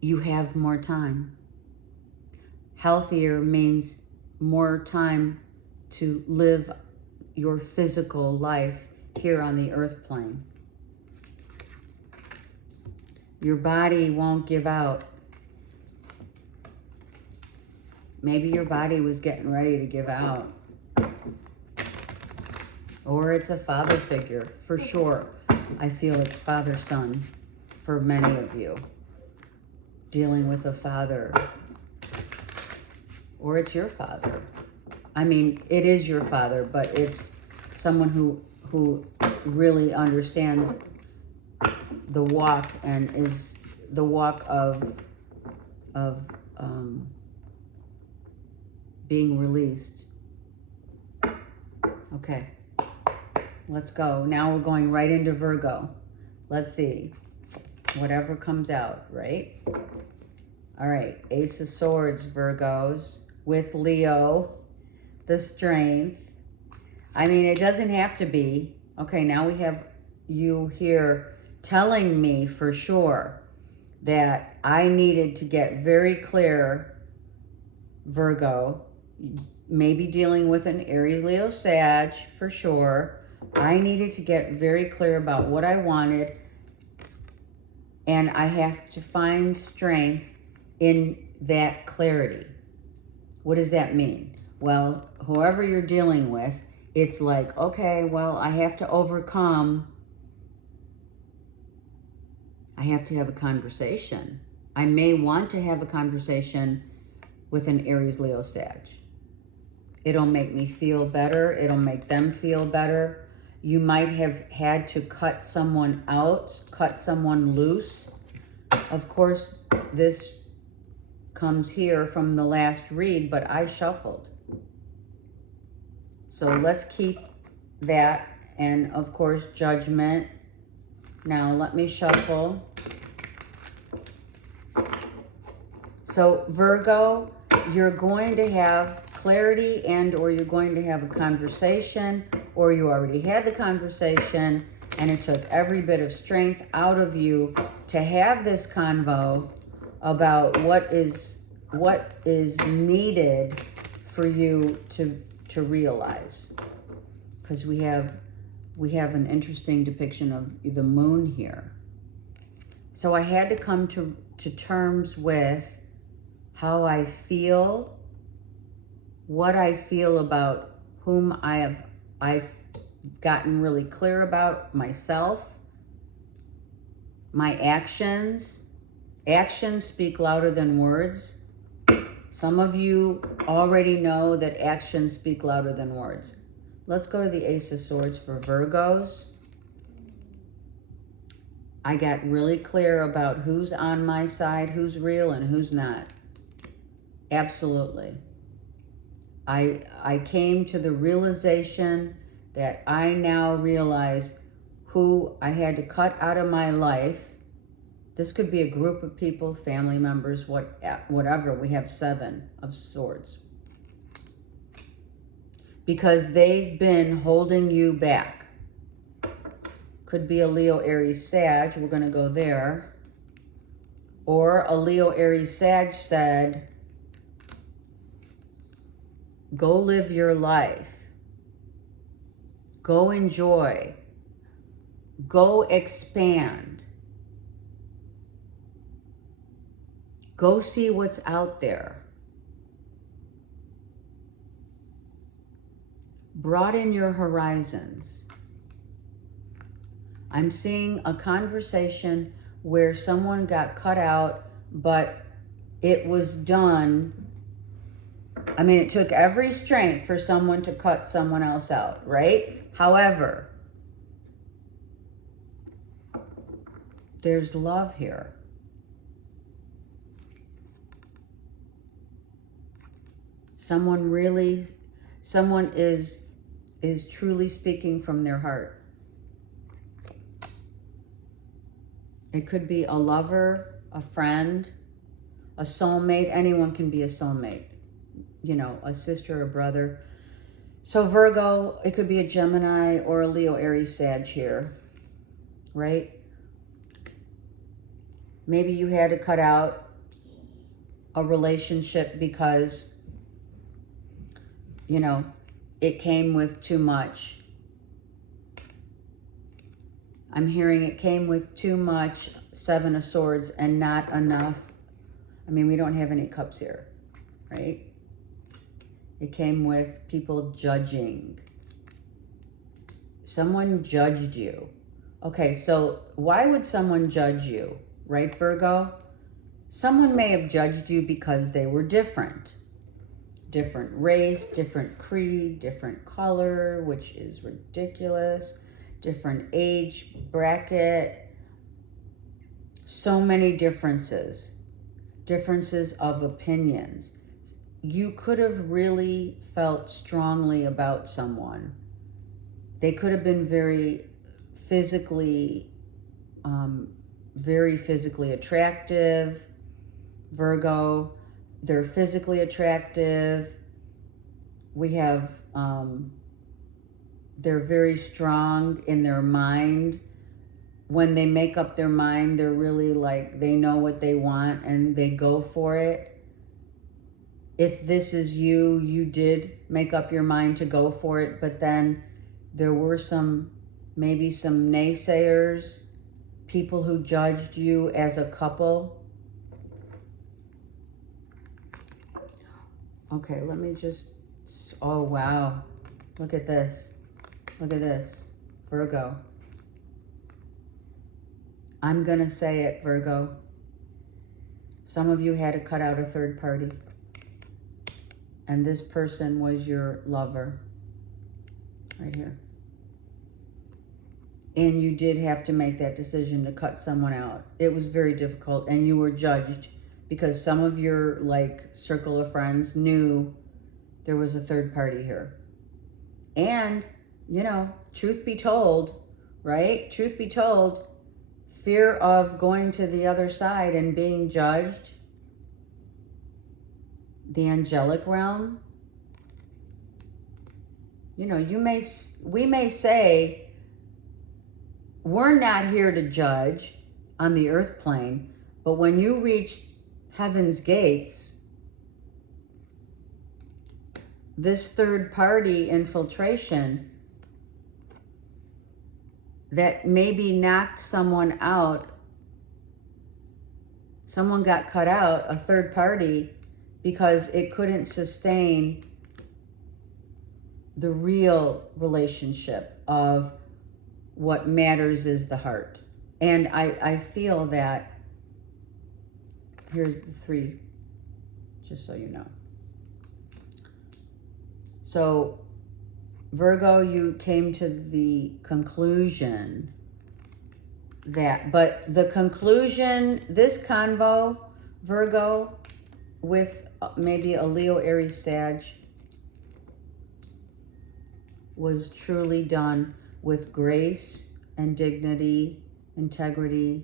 you have more time. Healthier means more time to live your physical life here on the earth plane. Your body won't give out. Maybe your body was getting ready to give out. Or it's a father figure, for sure. I feel it's father-son for many of you. Dealing with a father. Or it's your father. I mean, it is your father, but it's someone who really understands the walk and is the walk of being released. Okay. Let's go. Now we're going right into Virgo. Let's see. Whatever comes out, right? All right. Ace of Swords, Virgos, with Leo, the strength. I mean, it doesn't have to be. Okay, now we have you here telling me for sure that I needed to get very clear, Virgo, maybe dealing with an Aries, Leo, Sag, for sure. I needed to get very clear about what I wanted, and I have to find strength in that clarity. What does that mean? Well, whoever you're dealing with, it's like, okay, well, I have to overcome. I have to have a conversation. I may want to have a conversation with an Aries, Leo, Sag. It'll make me feel better. It'll make them feel better. You might have had to cut someone out, cut someone loose. Of course, this comes here from the last read, but I shuffled. So let's keep that. And of course, Judgment. Now let me shuffle. So Virgo, you're going to have clarity and or you're going to have a conversation, or you already had the conversation and it took every bit of strength out of you to have this convo about what is needed for you to realize. Because we have an interesting depiction of the moon here. So I had to come to terms with how I feel, what I feel about whom I've gotten really clear about myself, my actions. Actions speak louder than words. Some of you already know that actions speak louder than words. Let's go to the Ace of Swords for Virgos. I got really clear about who's on my side, who's real, and who's not. Absolutely. I came to the realization that I now realize who I had to cut out of my life. This could be a group of people, family members, whatever. We have 7 of Swords. Because they've been holding you back. Could be a Leo, Aries, Sag. We're going to go there. Or a Leo, Aries, Sag said, go live your life. Go enjoy. Go expand. Go see what's out there. Broaden your horizons. I'm seeing a conversation where someone got cut out, but it was done. I mean, it took every strength for someone to cut someone else out, right? However, there's love here. Someone is truly speaking from their heart. It could be a lover, a friend, a soulmate. Anyone can be a soulmate. You know, a sister, a brother. So Virgo, it could be a Gemini or a Leo, Aries, Sag here, right? Maybe you had to cut out a relationship because, you know, it came with too much. I'm hearing it came with too much, Seven of Swords, and not enough. I mean, we don't have any cups here, right? It came with people judging. Someone judged you. Okay, so why would someone judge you, right, Virgo? Someone may have judged you because they were different. Different race, different creed, different color, which is ridiculous. Different age bracket. So many differences. Differences of opinions. You could have really felt strongly about someone. They could have been very physically attractive. Virgo, they're physically attractive. We have, they're very strong in their mind. When they make up their mind, they're really like, they know what they want and they go for it. If this is you, you did make up your mind to go for it, but then there were maybe some naysayers, people who judged you as a couple. Okay, let me just, oh wow, look at this. Look at this, Virgo. I'm gonna say it, Virgo. Some of you had to cut out a third party. And this person was your lover, right here. And you did have to make that decision to cut someone out. It was very difficult, and you were judged because some of your circle of friends knew there was a third party here. And, you know, truth be told, right? Truth be told, fear of going to the other side and being judged, the angelic realm. You know, we may say, we're not here to judge on the earth plane, but when you reach heaven's gates, this third party infiltration that maybe knocked someone out, someone got cut out, a third party, because it couldn't sustain the real relationship of what matters is the heart. And I feel that, here's the three, just so you know. So Virgo, you came to the conclusion that, but the conclusion, this convo, Virgo, with maybe a Leo, Aries, Sag, was truly done with grace and dignity, integrity.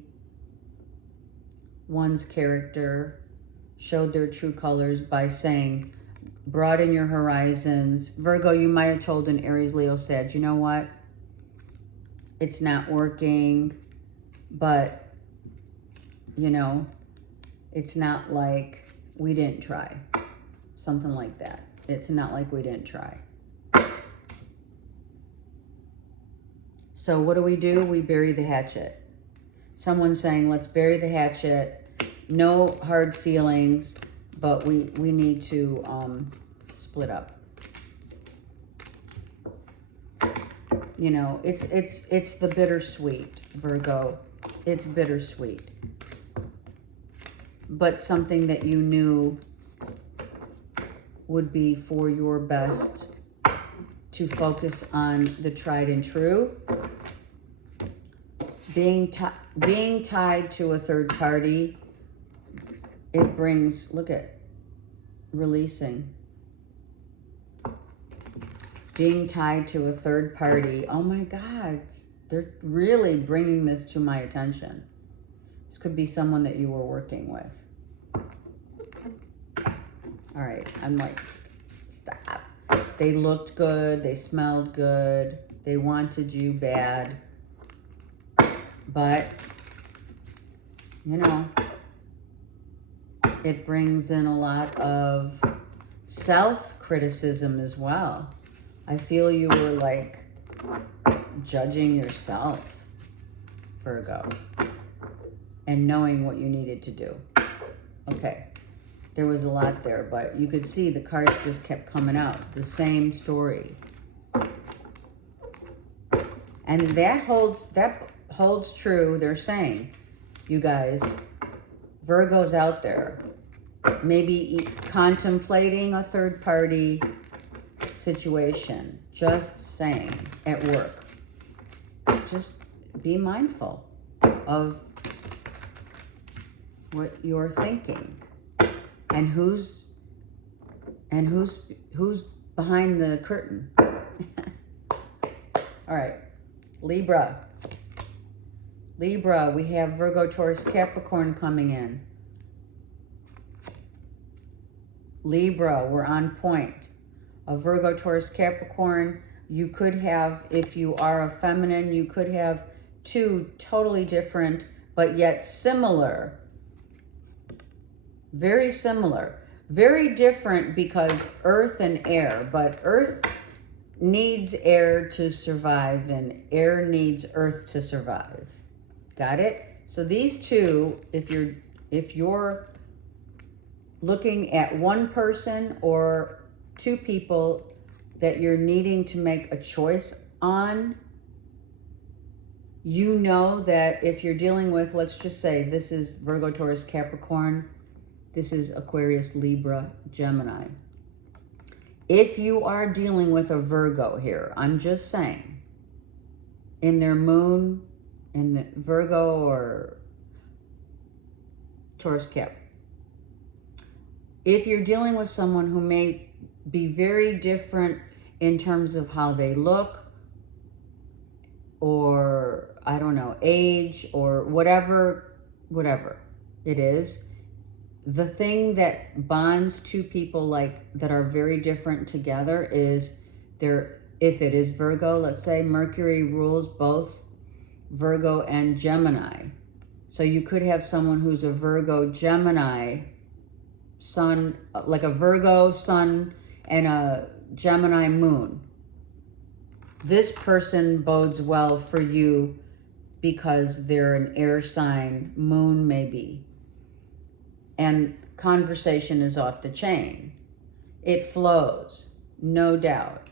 One's character showed their true colors by saying, broaden your horizons. Virgo, you might have told an Aries, Leo, Sag, you know what? it's not working, but, you know, it's not like we didn't try. Something like that. It's not like we didn't try. So what do? We bury the hatchet. Someone's saying, let's bury the hatchet. No hard feelings, but we need to split up. You know, it's the bittersweet, Virgo. It's bittersweet. But something that you knew would be for your best to focus on the tried and true. Being tied to a third party, it brings, look at, releasing. Being tied to a third party, oh my God, they're really bringing this to my attention. This could be someone that you were working with. All right, I'm like, stop. They looked good, they smelled good, they wanted you bad. But, you know, it brings in a lot of self-criticism as well. I feel you were like judging yourself, Virgo, and knowing what you needed to do. Okay, there was a lot there, but you could see the cards just kept coming out. The same story. And that holds true. They're saying, you guys, Virgo's out there, maybe contemplating a third party situation, just saying, at work. Just be mindful of what you're thinking and who's behind the curtain. All right, Libra, we have Virgo, Taurus, Capricorn coming in. Libra, we're on point. A Virgo, Taurus, Capricorn, you could have, if you are a feminine, you could have two totally different, but yet similar. Very similar. Very different because earth and air, but earth needs air to survive and air needs earth to survive. Got it? So these two, if you're looking at one person or two people that you're needing to make a choice on, you know that if you're dealing with, let's just say this is Virgo, Taurus, Capricorn, this is Aquarius, Libra, Gemini. If you are dealing with a Virgo here, I'm just saying, in their moon, in the Virgo or Taurus, Cap, if you're dealing with someone who may be very different in terms of how they look, or I don't know, age, or whatever it is, the thing that bonds two people like that are very different together is if it is Virgo, let's say Mercury rules both Virgo and Gemini. So you could have someone who's a Virgo Gemini sun, like a Virgo sun and a Gemini moon. This person bodes well for you because they're an air sign, moon maybe. And conversation is off the chain. It flows, no doubt.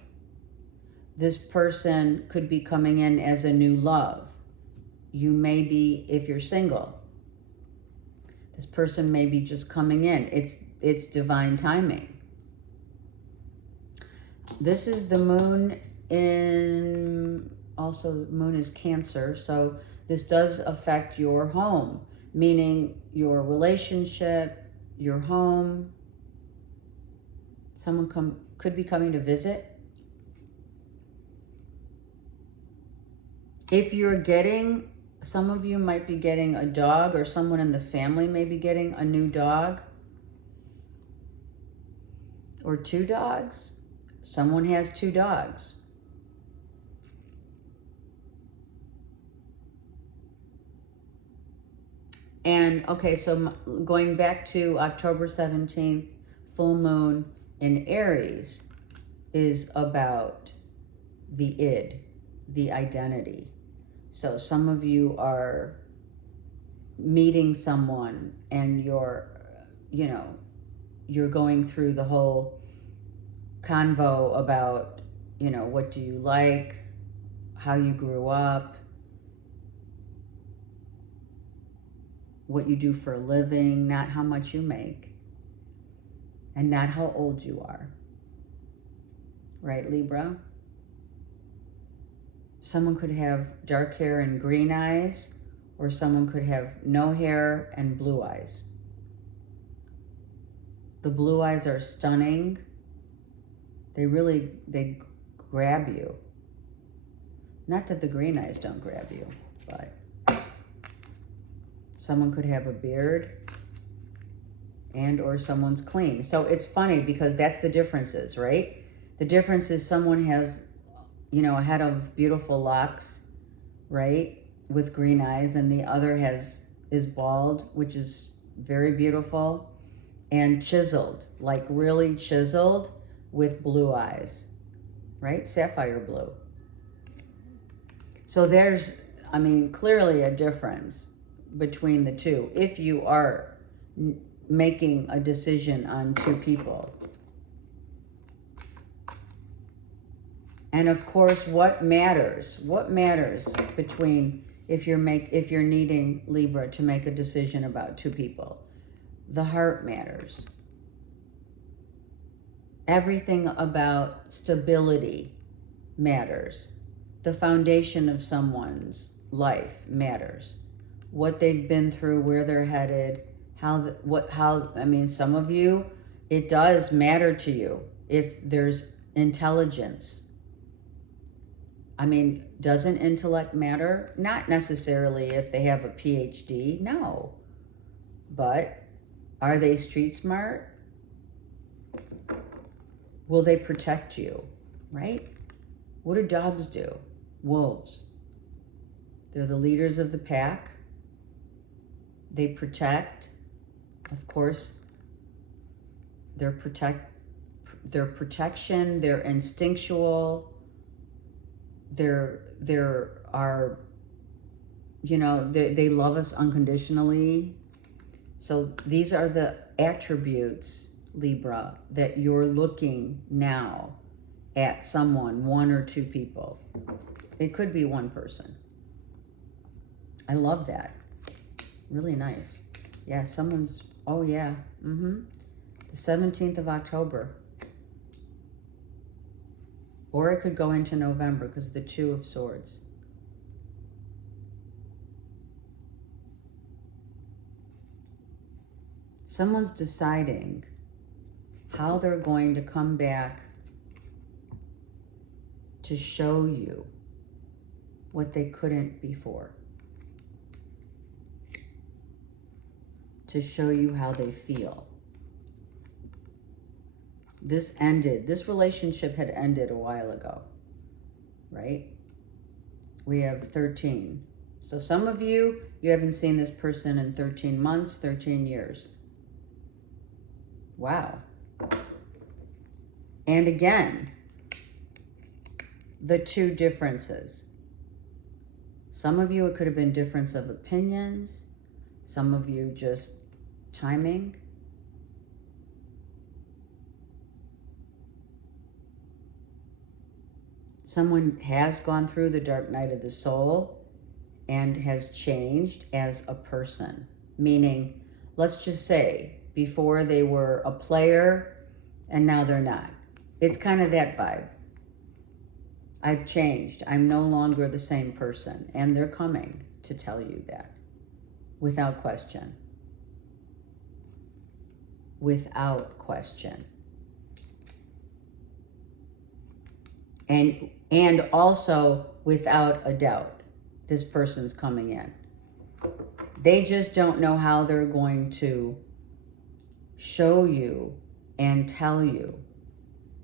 This person could be coming in as a new love. You may be, if you're single, this person may be just coming in. It's divine timing. This is the moon in, also the moon is Cancer, so this does affect your home, meaning your relationship, your home. Someone could be coming to visit. If you're getting, some of you might be getting a dog, or someone in the family may be getting a new dog or two dogs. Someone has two dogs. And okay, so going back to October 17th, full moon in Aries is about the id, the identity. So some of you are meeting someone and you're going through the whole convo about, what do you like, how you grew up, what you do for a living, not how much you make, and not how old you are. Right, Libra? Someone could have dark hair and green eyes, or someone could have no hair and blue eyes. The blue eyes are stunning. They grab you. Not that the green eyes don't grab you, but someone could have a beard and or someone's clean. So it's funny because that's the differences, right? The difference is someone has, a head of beautiful locks, right? With green eyes, and the other is bald, which is very beautiful, and chiseled, like really chiseled with blue eyes, right? Sapphire blue. So there's, clearly a difference between the two if you are making a decision on two people. And of course, what matters between if you're needing, Libra, to make a decision about two people? The heart matters. Everything about stability matters. The foundation of someone's life matters. What they've been through, where they're headed, some of you, it does matter to you if there's intelligence. Doesn't intellect matter? Not necessarily if they have a PhD, no. But are they street smart? Will they protect you, right? What do dogs do? Wolves. They're the leaders of the pack. They protect. Of course, their protection, they're instinctual. They love us unconditionally. So these are the attributes, Libra, that you're looking now at someone, one or two people. It could be one person. I love that. Really nice. Yeah, oh yeah. The 17th of October. Or it could go into November because the Two of Swords. Someone's deciding how they're going to come back to show you what they couldn't before. To show you how they feel. This relationship had ended a while ago, right? We have 13. So some of you haven't seen this person in 13 months, 13 years. Wow. And again, the two differences. Some of you, it could have been difference of opinions. Some of you just timing. Someone has gone through the dark night of the soul and has changed as a person. Meaning, let's just say, before they were a player and now they're not. It's kind of that vibe. I've changed. I'm no longer the same person. And they're coming to tell you that. Without question. Without question. And also without a doubt, this person's coming in. They just don't know how they're going to show you and tell you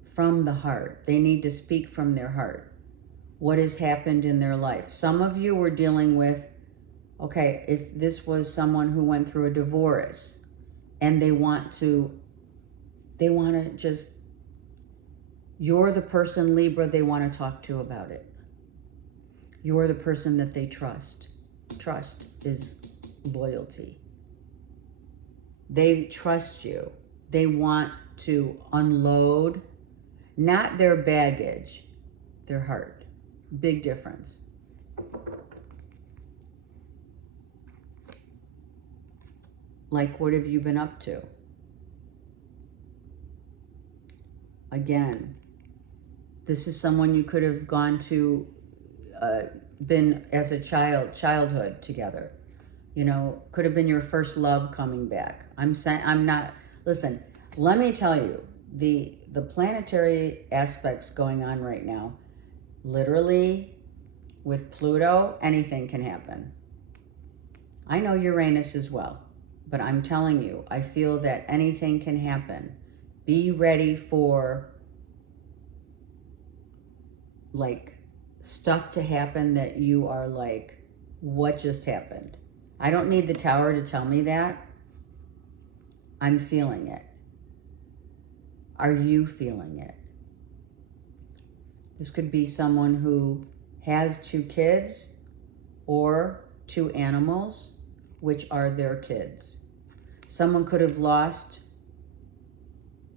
from the heart. They need to speak from their heart. What has happened in their life. Some of you were dealing with Okay, if this was someone who went through a divorce and they want to just, you're the person, Libra, they want to talk to about it. You're the person that they trust. Trust is loyalty. They trust you. They want to unload, not their baggage, their heart. Big difference. Like, what have you been up to? Again, this is someone you could have gone to, been as a childhood together. You know, could have been your first love coming back. I'm saying, I'm not, listen, let me tell you, the planetary aspects going on right now, literally with Pluto, anything can happen. I know Uranus as well, but I'm telling you, I feel that anything can happen. Be ready for, like, stuff to happen that you are like, what just happened? I don't need the tower to tell me that. I'm feeling it. Are you feeling it? This could be someone who has 2 kids or 2 animals, which are their kids. Someone could have lost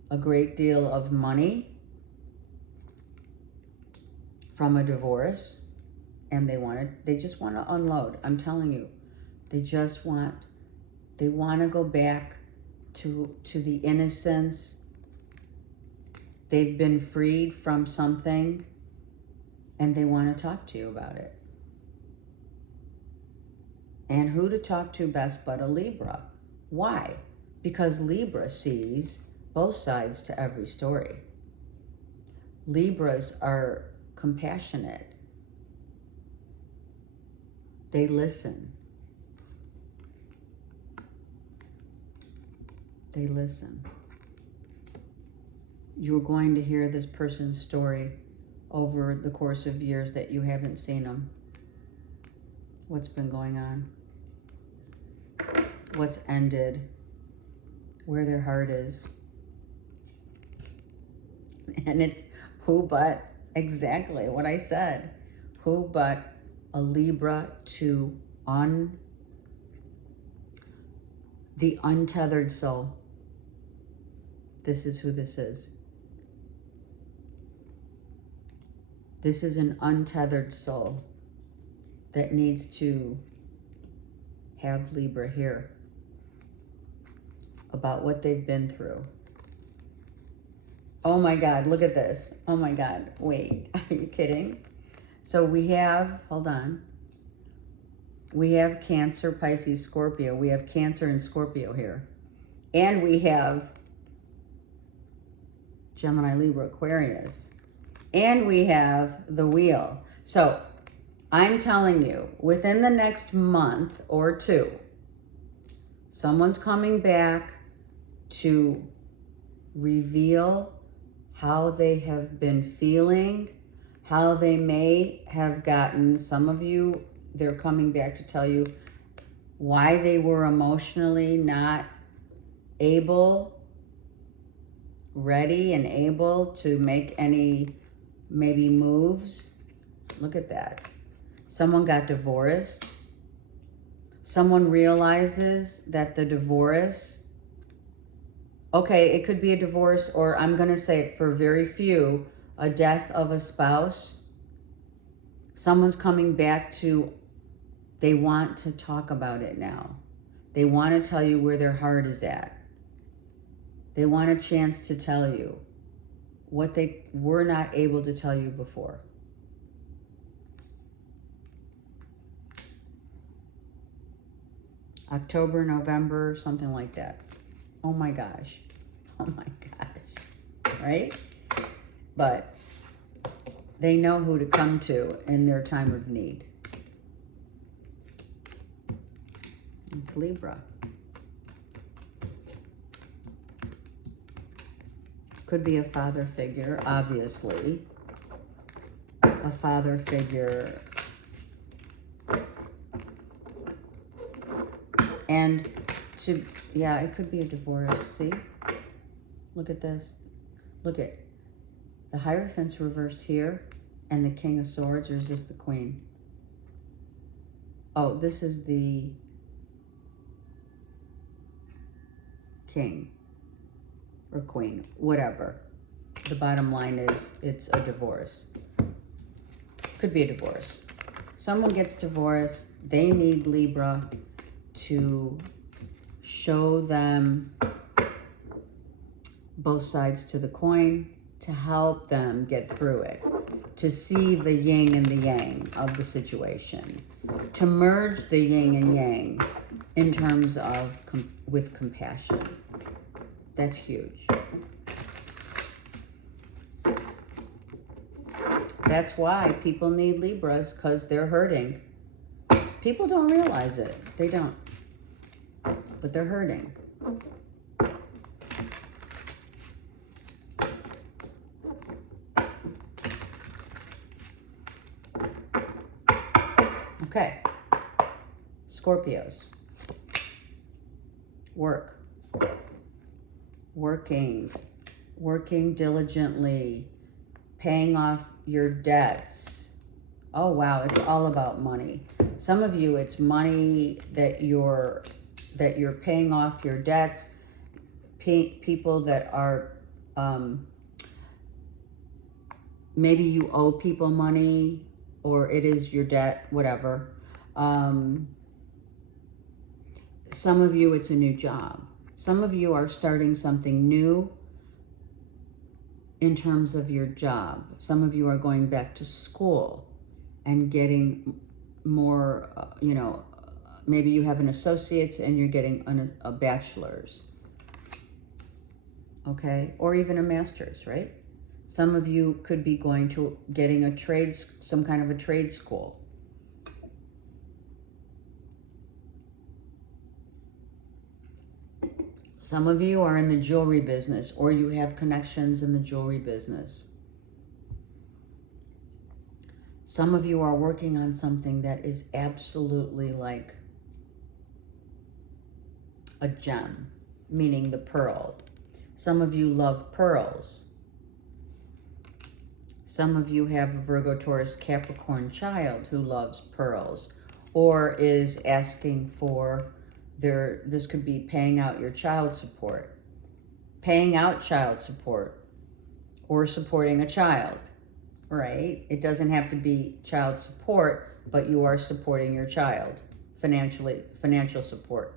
a great deal of money from a divorce, and they just want to unload. I'm telling you, they want to go back to the innocence. They've been freed from something, and they want to talk to you about it. And who to talk to best but a Libra? Why? Because Libra sees both sides to every story. Libras are compassionate. They listen. They listen. You're going to hear this person's story over the course of years that you haven't seen them. What's been going on? What's ended? Where their heart is. And it's who but exactly what I said. Who but a Libra to the untethered soul. This is who this is. This is an untethered soul that needs to have Libra hear about what they've been through. Oh my God, look at this. Oh my God, wait, are you kidding? So we have, hold on. We have Cancer, Pisces, Scorpio. We have Cancer and Scorpio here. And we have Gemini, Libra, Aquarius. And we have the wheel. So I'm telling you, within the next month or 2, someone's coming back to reveal how they have been feeling, how they may have gotten, some of you, they're coming back to tell you why they were emotionally not ready and able to make any maybe moves. Look at that. Someone got divorced. Someone realizes that the divorce, okay, it could be a divorce, or I'm going to say for very few, a death of a spouse. Someone's coming back to, they want to talk about it now. They want to tell you where their heart is at. They want a chance to tell you what they were not able to tell you before. October, November, something like that. Oh my gosh. Oh my gosh. Right? But they know who to come to in their time of need. It's Libra. Could be a father figure, obviously. A father figure Yeah, it could be a divorce. See? Look at this. Look at the Hierophant's reversed here and the King of Swords, or is this the Queen? Oh, this is the King or Queen, whatever. The bottom line is it's a divorce. Could be a divorce. Someone gets divorced. They need Libra to show them both sides to the coin, to help them get through it, to see the yin and the yang of the situation, to merge the yin and yang in terms of with compassion. That's huge. That's why people need Libras, because they're hurting. People don't realize it. They don't. But they're hurting. Okay. Scorpios. Work. Working diligently. Paying off your debts. Oh, wow. It's all about money. Some of you, it's money that you're paying off your debts. People that are, maybe you owe people money, or it is your debt, whatever. Some of you, it's a new job. Some of you are starting something new in terms of your job. Some of you are going back to school and getting more, maybe you have an associate's and you're getting a bachelor's, okay? Or even a master's, right? Some of you could be getting a trade, some kind of a trade school. Some of you are in the jewelry business, or you have connections in the jewelry business. Some of you are working on something that is absolutely like a gem, meaning the pearl. Some of you love pearls. Some of you have a Virgo, Taurus, Capricorn child who loves pearls, or is asking for this could be paying out your child support. Paying out child support or supporting a child, right? It doesn't have to be child support, but you are supporting your child financially, financial support.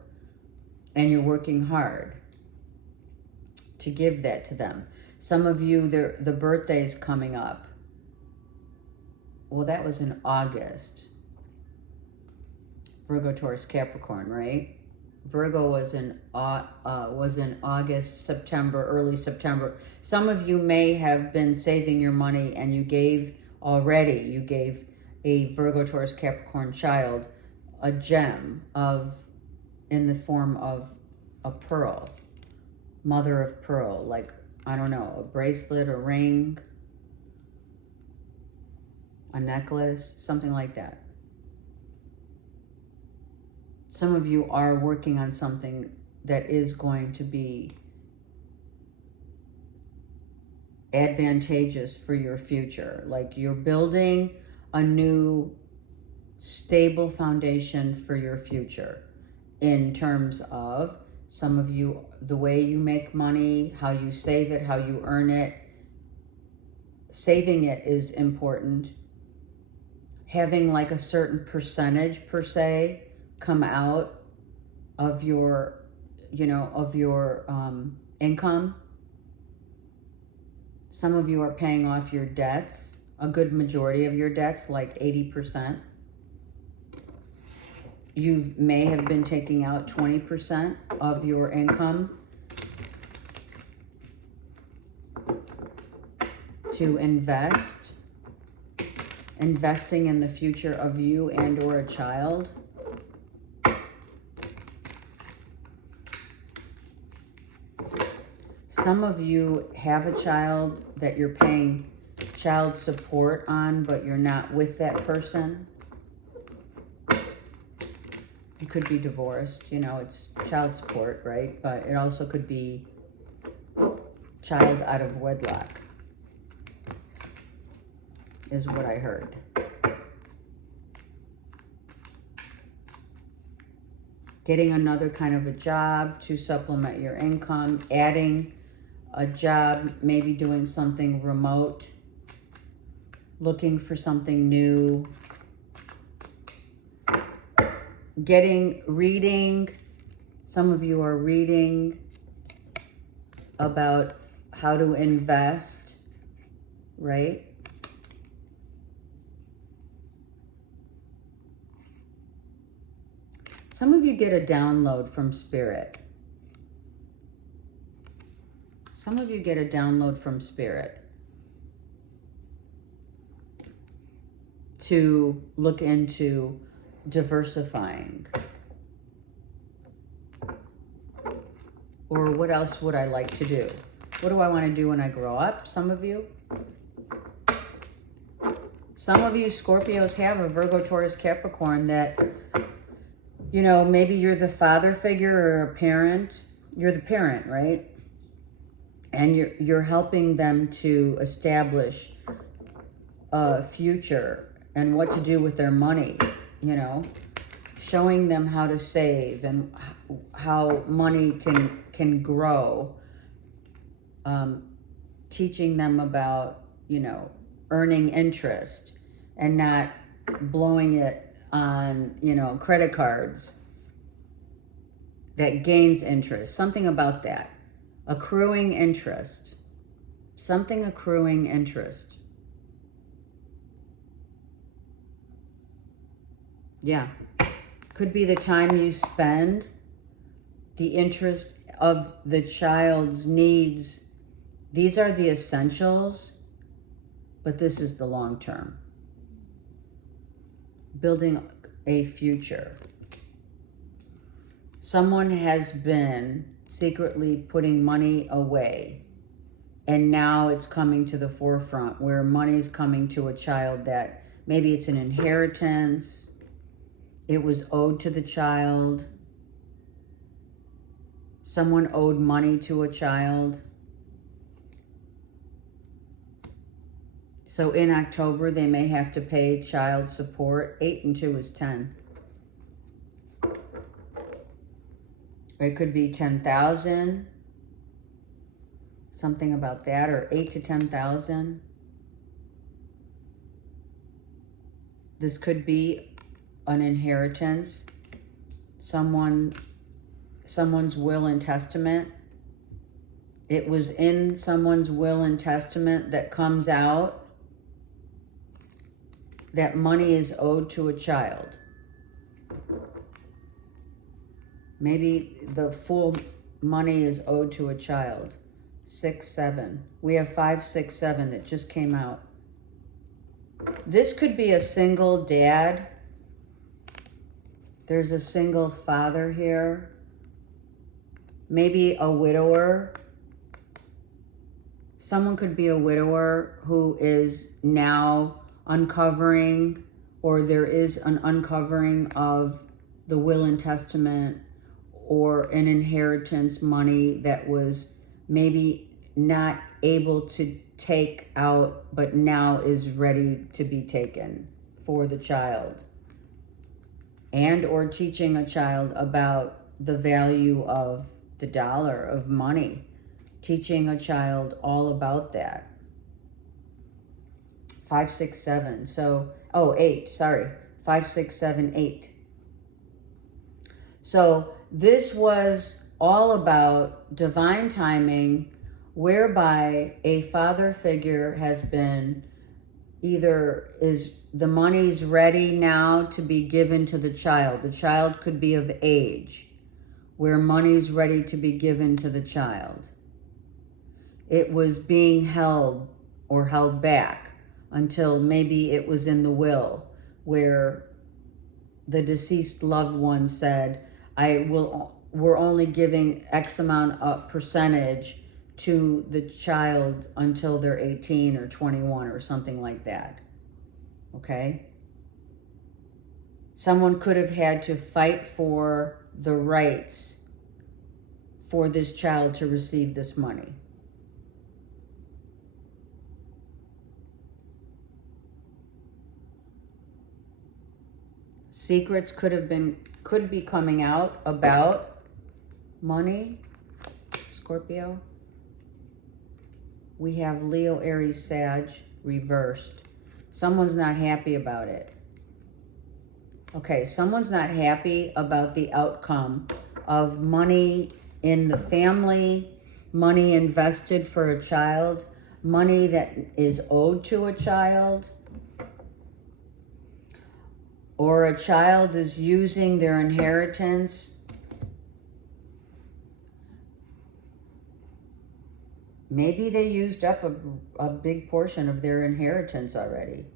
And you're working hard to give that to them. Some of you, the birthday's coming up. Well, that was in August. Virgo, Taurus, Capricorn, right? Virgo was in August, September, early September. Some of you may have been saving your money and you gave a Virgo, Taurus, Capricorn child a gem in the form of a pearl, mother of pearl, like, I don't know, a bracelet, a ring, a necklace, something like that. Some of you are working on something that is going to be advantageous for your future. Like you're building a new stable foundation for your future in terms of some of you, the way you make money, how you save it, how you earn it. Saving it is important. Having like a certain percentage per se come out of your, income. Some of you are paying off your debts, a good majority of your debts, like 80%. You may have been taking out 20% of your income to investing in the future of you and or a child. Some of you have a child that you're paying child support on, but you're not with that person. You could be divorced, you know, it's child support, right? But it also could be child out of wedlock, is what I heard. Getting another kind of a job to supplement your income, adding a job, maybe doing something remote, looking for something new, reading. Some of you are reading about how to invest, right? Some of you get a download from Spirit. Some of you get a download from Spirit to look into diversifying. Or what else would I like to do? What do I want to do when I grow up? Some of you. Some of you Scorpios have a Virgo, Taurus, Capricorn that, you know, maybe you're the father figure or a parent. You're the parent, right? And you're helping them to establish a future and what to do with their money, you know, showing them how to save and how money can grow, teaching them about, you know, earning interest and not blowing it on, you know, credit cards that gains interest, something about that. Accruing interest, something accruing interest. Yeah, could be the time you spend, the interest of the child's needs. These are the essentials, but this is the long term. Building a future. Someone has been secretly putting money away, and now it's coming to the forefront where money's coming to a child that maybe it's an inheritance, it was owed to the child, someone owed money to a child. So in October, they may have to pay child support. 8 and 2 is 10. It could be 10,000, something about that, or 8 to 10,000. This could be an inheritance, someone's will and testament. It was in someone's will and testament that comes out that money is owed to a child. Maybe the full money is owed to a child. 6, 7. We have 5, 6, 7 that just came out. This could be a single dad. There's a single father here. Maybe a widower. Someone could be a widower who is now uncovering, or there is an uncovering of the will and testament or an inheritance money that was maybe not able to take out, but now is ready to be taken for the child. And or teaching a child about the value of the dollar, of money. Teaching a child all about that. 5, 6, 7. So, 8, sorry. 5, 6, 7, 8. So this was all about divine timing, whereby a father figure has been either is the money's ready now to be given to the child. The child could be of age where money's ready to be given to the child. It was being held or held back until maybe it was in the will where the deceased loved one said, we're only giving X amount of percentage to the child until they're 18 or 21 or something like that. Okay? Someone could have had to fight for the rights for this child to receive this money. Secrets could be coming out about money, Scorpio. We have Leo, Aries, Sag, reversed. Someone's not happy about it. Okay, someone's not happy about the outcome of money in the family, money invested for a child, money that is owed to a child, or a child is using their inheritance. Maybe they used up a big portion of their inheritance already,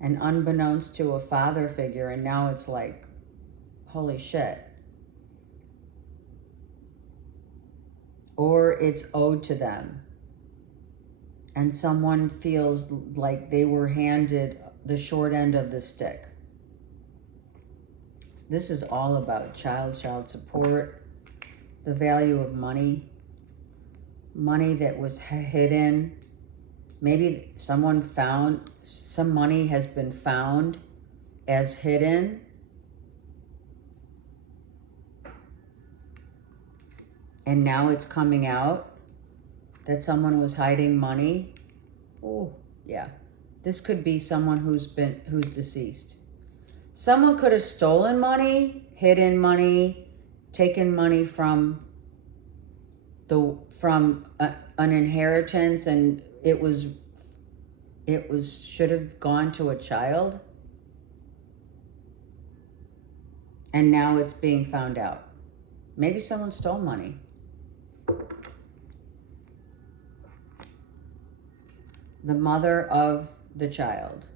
and unbeknownst to a father figure, and now it's like, holy shit. Or it's owed to them, and someone feels like they were handed the short end of the stick. This is all about child support, the value of money, money that was hidden. Maybe someone found, some money has been found as hidden. And now it's coming out that someone was hiding money. Oh, yeah. This could be someone who's deceased. Someone could have stolen money, hidden money, taken money from an inheritance, and it should have gone to a child, and now it's being found out. Maybe someone stole money. The mother of the child.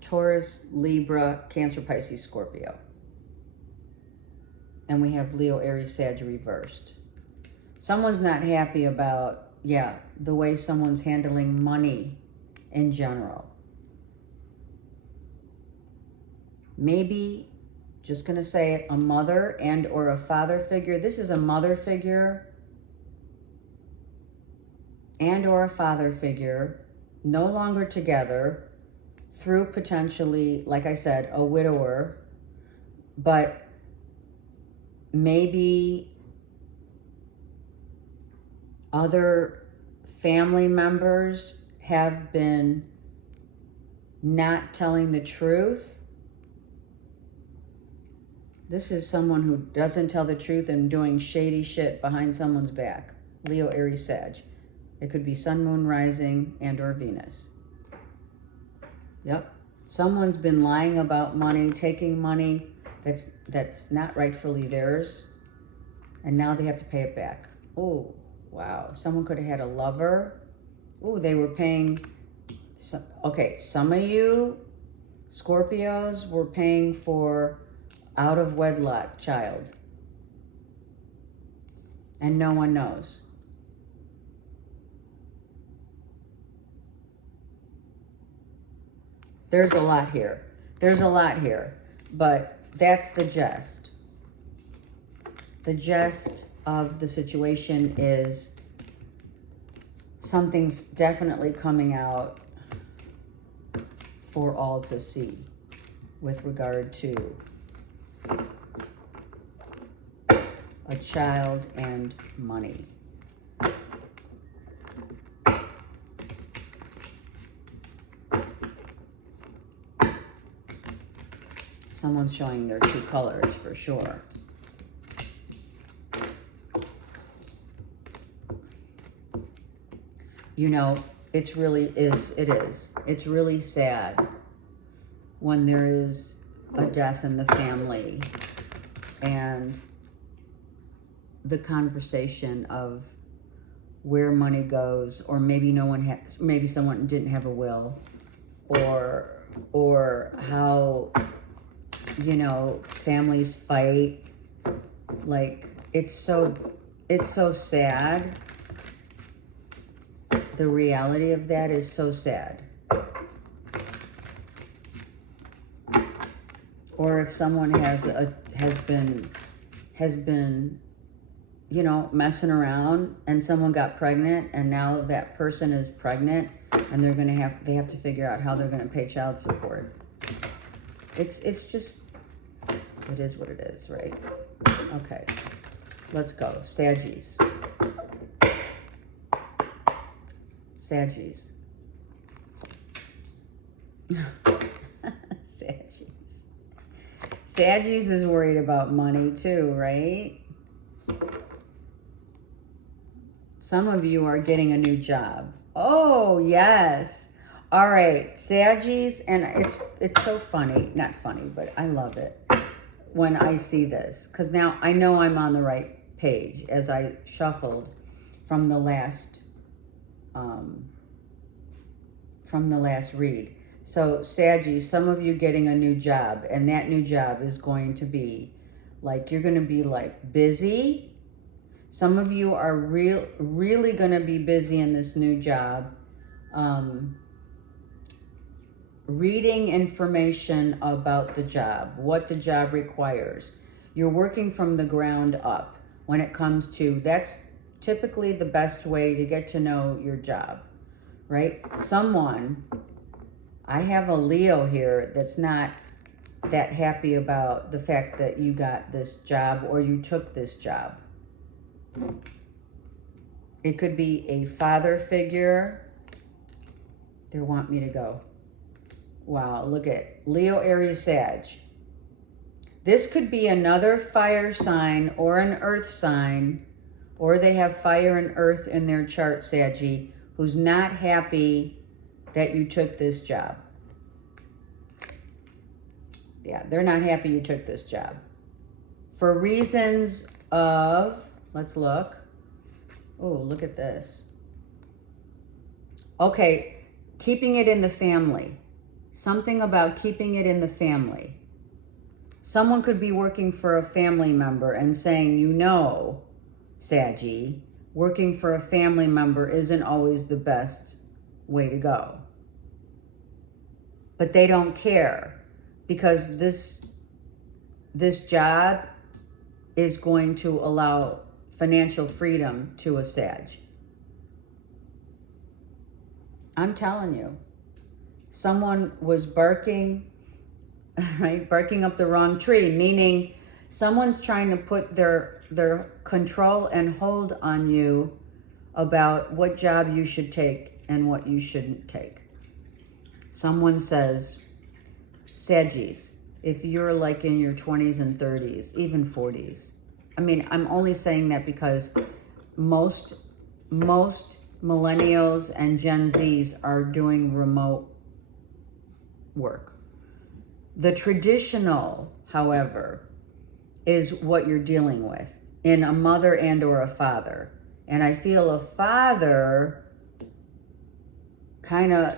Taurus, Libra, Cancer, Pisces, Scorpio. And we have Leo, Aries, Sag reversed. Someone's not happy about, the way someone's handling money in general. Maybe, just going to say it, a mother and or a father figure. This is a mother figure and or a father figure, no longer together, through potentially, like I said, a widower, but maybe other family members have been not telling the truth. This is someone who doesn't tell the truth and doing shady shit behind someone's back. Leo, Aries, Sag. It could be Sun, Moon, Rising, and or Venus. Yep. Someone's been lying about money, taking money that's not rightfully theirs, and now they have to pay it back. Oh, wow. Someone could have had a lover. Oh, they were paying. Okay, some of you Scorpios were paying for out of wedlock child, and no one knows. There's a lot here. There's a lot here, but that's the gist. The gist of the situation is something's definitely coming out for all to see with regard to a child and money. Someone's showing their true colors for sure. You know, it's really sad when there is a death in the family and the conversation of where money goes, or maybe maybe someone didn't have a will, or how, you know, families fight. Like, it's so sad. The reality of that is so sad. Or if someone has been, you know, messing around and someone got pregnant and now that person is pregnant and they have to figure out how they're going to pay child support. It's just, it is what it is, right? Okay, let's go. Saggies. Saggies. Saggies. Saggies is worried about money too, right? Some of you are getting a new job. Oh, yes. All right, Saggies, and it's so funny. Not funny, but I love it when I see this. Because now I know I'm on the right page as I shuffled from the last read. So, Saggies, some of you getting a new job, and that new job is going to be, like, you're going to be, like, busy. Some of you are really going to be busy in this new job, reading information about the job, what the job requires. You're working from the ground up when it comes to, that's typically the best way to get to know your job, right? I have a Leo here that's not that happy about the fact that you got this job or you took this job. It could be a father figure. They want me to go. Wow, look at Leo, Aries, Sag. This could be another fire sign or an earth sign, or they have fire and earth in their chart, Saggy, who's not happy that you took this job. Yeah, they're not happy you took this job. For reasons of, let's look. Oh, look at this. Okay, keeping it in the family. Something about keeping it in the family. Someone could be working for a family member and saying, you know, Saggy, working for a family member isn't always the best way to go. But they don't care because this job is going to allow financial freedom to a Sag. I'm telling you, someone was barking, right? Barking up the wrong tree, meaning someone's trying to put their control and hold on you about what job you should take and what you shouldn't take. Someone says, Saggies, if you're like in your 20s and 30s, even 40s, I mean, I'm only saying that because most millennials and Gen Zs are doing remote work. The traditional, however, is what you're dealing with in a mother and or a father. And I feel a father kind of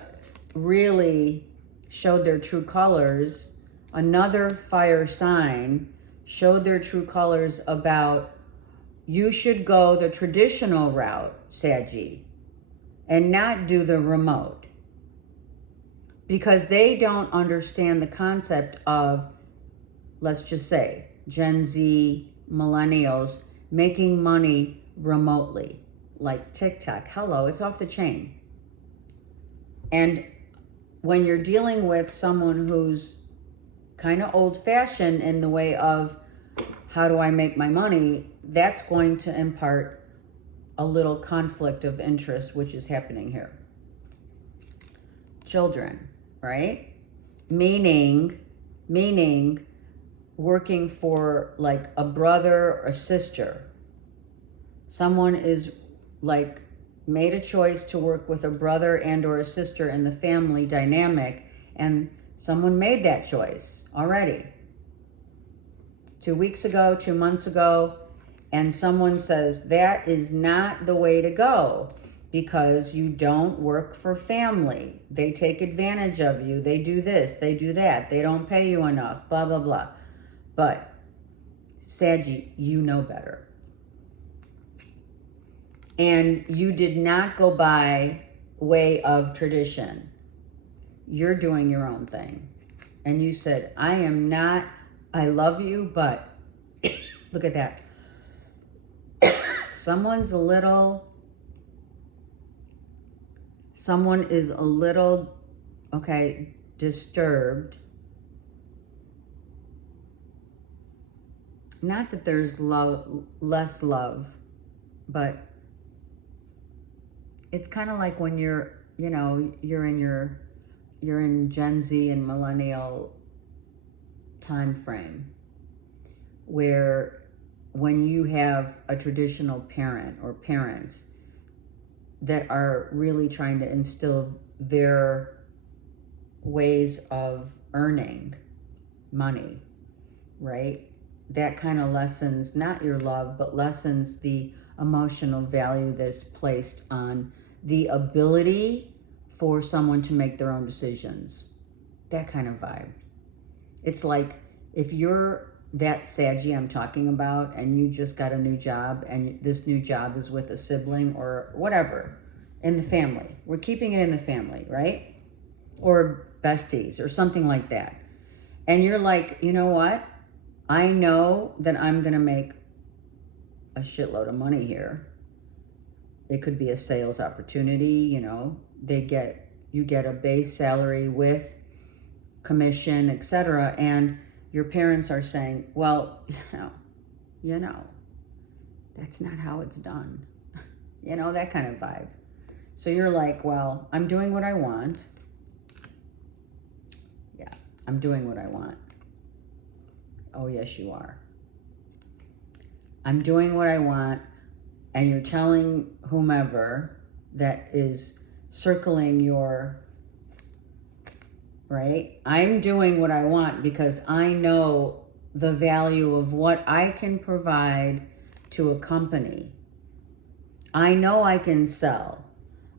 really showed their true colors. Another fire sign showed their true colors about you should go the traditional route, Saggy, and not do the remote. Because they don't understand the concept of, let's just say, Gen Z millennials making money remotely, like TikTok. Hello, it's off the chain. And when you're dealing with someone who's kind of old-fashioned in the way of how do I make my money, that's going to impart a little conflict of interest, which is happening here. Children, right? Meaning working for like a brother or sister. Someone is like made a choice to work with a brother and or a sister in the family dynamic, and someone made that choice already 2 weeks ago, 2 months ago, and someone says that is not the way to go because you don't work for family. They take advantage of you. They do this, they do that. They don't pay you enough, blah, blah, blah. But Saggy, you know better. And you did not go by way of tradition. You're doing your own thing. and you said, I am not, I love you, but look at that. Someone is a little, okay, disturbed. Not that there's less love, but it's kind of like when you're in Gen Z and millennial time frame, where when you have a traditional parent or parents that are really trying to instill their ways of earning money, right? That kind of lessens not your love, but lessens the emotional value that's placed on the ability for someone to make their own decisions. That kind of vibe. It's like if you're that Saggy I'm talking about and you just got a new job and this new job is with a sibling or whatever in the family. We're keeping it in the family, right? Or besties or something like that. And you're like, you know what? I know that I'm going to make a shitload of money here. It could be a sales opportunity, you know. You get a base salary with commission, etc. And your parents are saying, well, you know, that's not how it's done. You know, that kind of vibe. So you're like, well, I'm doing what I want. Yeah, I'm doing what I want. Oh, yes, you are. I'm doing what I want, and you're telling whomever that is circling your, right? I'm doing what I want because I know the value of what I can provide to a company. I know I can sell.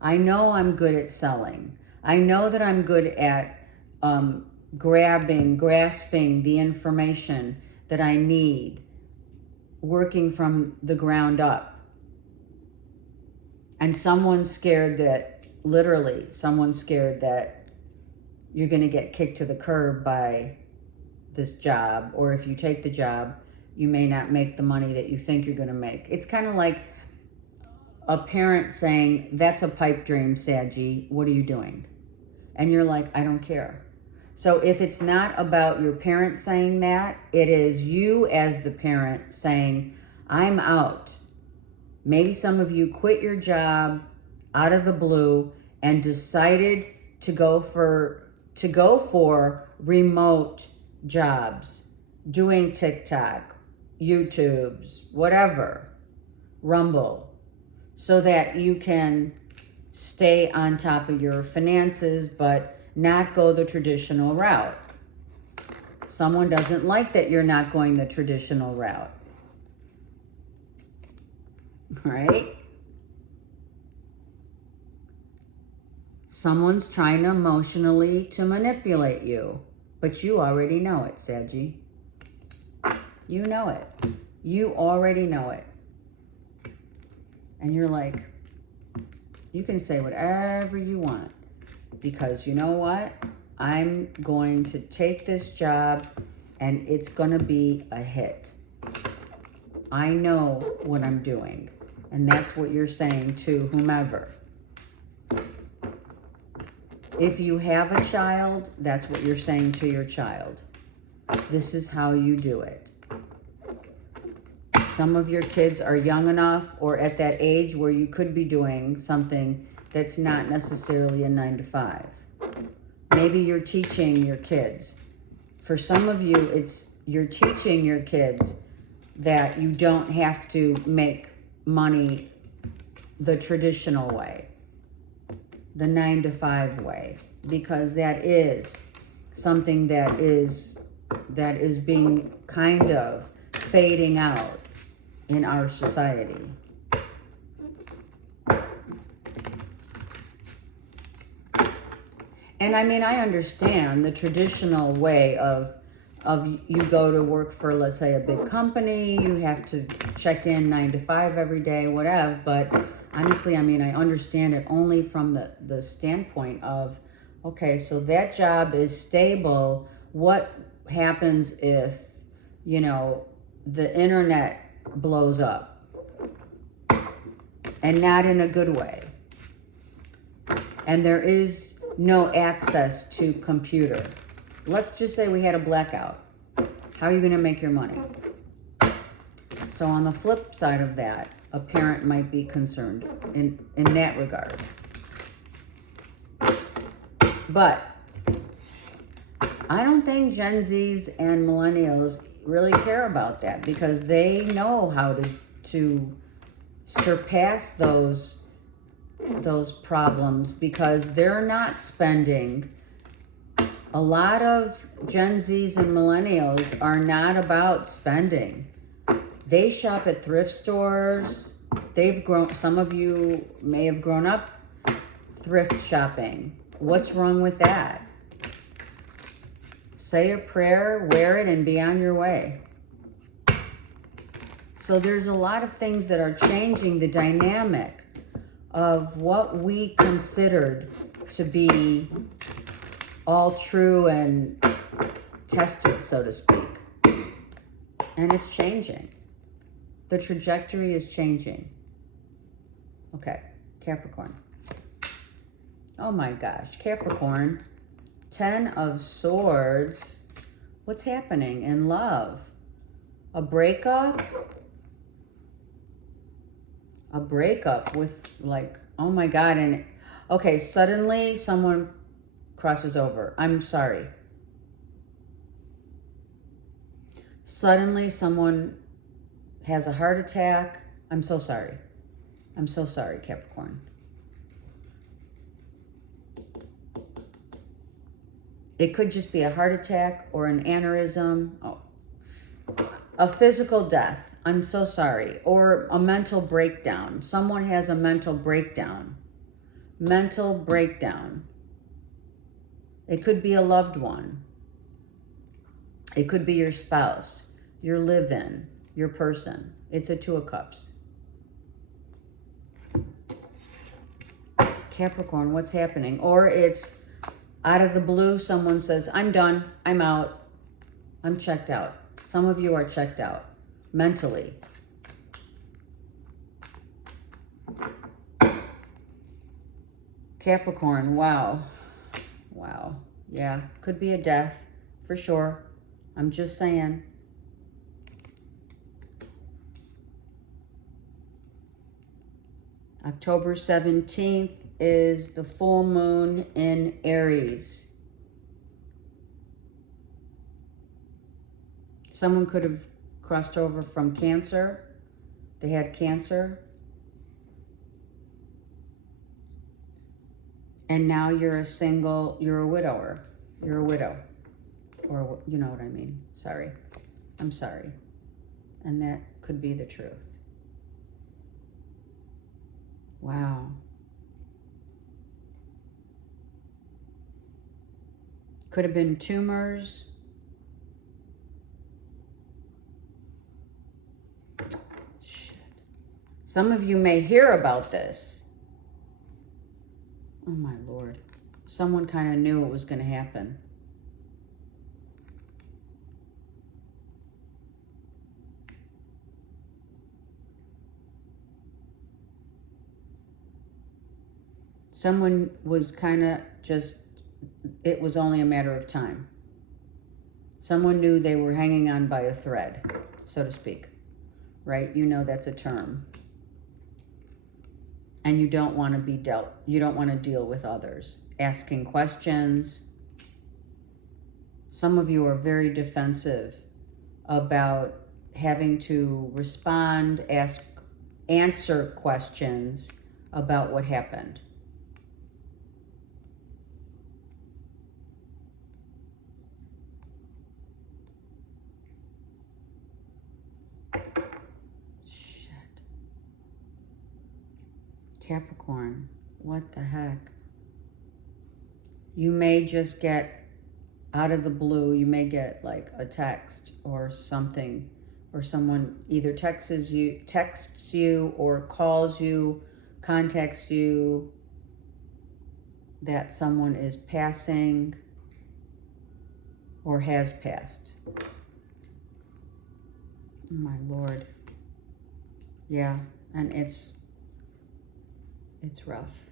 I know I'm good at selling. I know that I'm good at grasping the information that I need, working from the ground up. And someone's scared that you're going to get kicked to the curb by this job, or if you take the job, you may not make the money that you think you're going to make. It's kind of like a parent saying, that's a pipe dream, Saggy, what are you doing? And you're like, I don't care. So if it's not about your parent saying that, it is you as the parent saying, I'm out. Maybe some of you quit your job out of the blue and decided to go for remote jobs, doing TikTok, YouTubes, whatever, Rumble, so that you can stay on top of your finances, but not go the traditional route. Someone doesn't like that you're not going the traditional route. Right? Someone's trying emotionally to manipulate you, but you already know it, Saggy. You know it. You already know it. And you're like, you can say whatever you want. Because you know what? I'm going to take this job and it's going to be a hit. I know what I'm doing. And that's what you're saying to whomever. If you have a child, that's what you're saying to your child. This is how you do it. Some of your kids are young enough or at that age where you could be doing something that's not necessarily a 9-to-5. Maybe you're teaching your kids. For some of you, you're teaching your kids that you don't have to make money the traditional way, the 9-to-5 way, because that is something that is being kind of fading out in our society. And I mean, I understand the traditional way of you go to work for, let's say, a big company, you have to check in 9-to-5 every day, whatever. But honestly, I mean, I understand it only from the standpoint of, okay, so that job is stable, what happens if, you know, the internet blows up, and not in a good way, and there is no access to computer. Let's just say we had a blackout. How are you going to make your money? So on the flip side of that, a parent might be concerned in that regard. But I don't think Gen Zs and millennials really care about that, because they know how to surpass those problems, because they're not spending. A lot of Gen Zs and millennials are not about spending. They shop at thrift stores. They've grown, some of you may have grown up thrift shopping. What's wrong with that? Say a prayer, wear it, and be on your way. So there's a lot of things that are changing the dynamic of what we considered to be all true and tested, so to speak. And it's changing. The trajectory is changing. Okay, Capricorn. Oh my gosh, Capricorn. 10 of Swords. What's happening in love? A breakup? A breakup with, like, oh my God. And okay, suddenly someone crosses over. I'm sorry. Suddenly someone has a heart attack. I'm so sorry. I'm so sorry, Capricorn. It could just be a heart attack or an aneurysm. Oh, a physical death. I'm so sorry. Or a mental breakdown. Someone has a mental breakdown. Mental breakdown. It could be a loved one. It could be your spouse, your live-in, your person. It's a 2 of Cups. Capricorn, what's happening? Or it's out of the blue, someone says, I'm done, I'm out, I'm checked out. Some of you are checked out mentally. Capricorn, wow. Wow. Yeah, could be a death for sure. I'm just saying. October 17th is the full moon in Aries. Someone could have crossed over from Cancer. They had Cancer. And now you're a single, you're a widower. You're a widow. Or you know what I mean. Sorry. I'm sorry. And that could be the truth. Wow. Could have been tumors. Shit. Some of you may hear about this. Oh my Lord. Someone kind of knew it was going to happen. Someone was kind of just, it was only a matter of time. Someone knew they were hanging on by a thread, so to speak, right? You know that's a term. And you don't want to be you don't want to deal with others. Asking questions. Some of you are very defensive about having to respond, answer questions about what happened. Capricorn, what the heck? You may just get out of the blue, you may get like a text or something, or someone either texts you or calls you, contacts you, that someone is passing. or has passed. Oh my Lord. Yeah, and it's rough.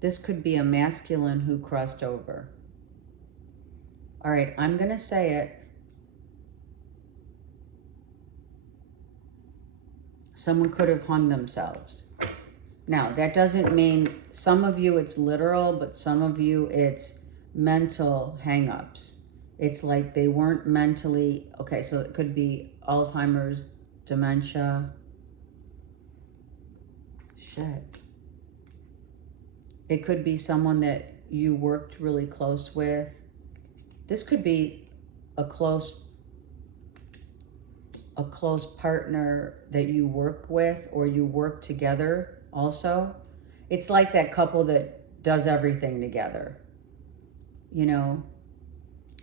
This could be a masculine who crossed over. All right, I'm going to say it. Someone could have hung themselves. Now, that doesn't mean, some of you it's literal, but some of you it's mental hang-ups. It's like they weren't mentally, okay, so it could be Alzheimer's, dementia. Shit. It could be someone that you worked really close with. This could be a close partner that you work with or you work together also. It's like that couple that does everything together, you know?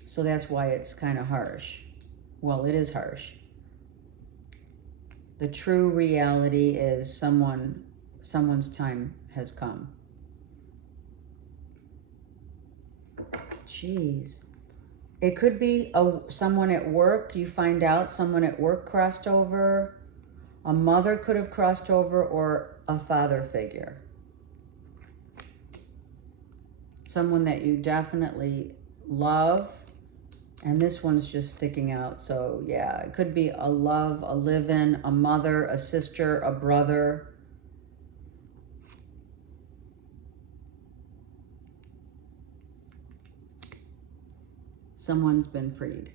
So that's why it's kind of harsh. Well, it is harsh. The true reality is someone's time has come. Jeez. It could be someone at work. You find out someone at work crossed over. A mother could have crossed over, or a father figure. Someone that you definitely love. And this one's just sticking out. So yeah, it could be a love, a live-in, a mother, a sister, a brother. Someone's been freed.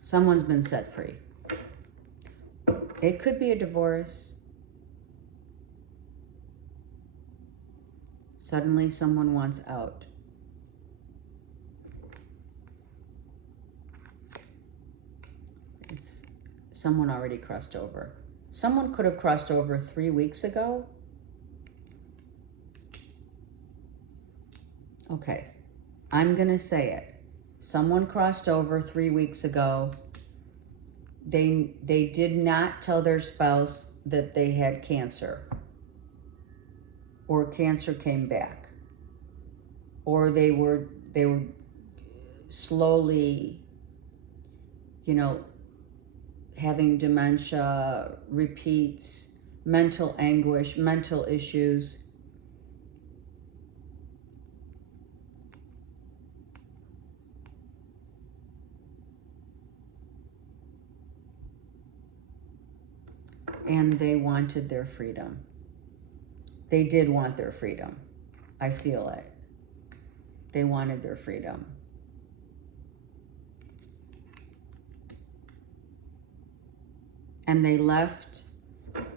Someone's been set free. It could be a divorce. Suddenly someone wants out. It's someone already crossed over. Someone could have crossed over 3 weeks ago. Okay. I'm going to say it. Someone crossed over 3 weeks ago. They did not tell their spouse that they had cancer. Or cancer came back. Or they were slowly, you know, having dementia, repeats, mental anguish, mental issues. And they wanted their freedom. They did want their freedom. I feel it. They wanted their freedom. And they left,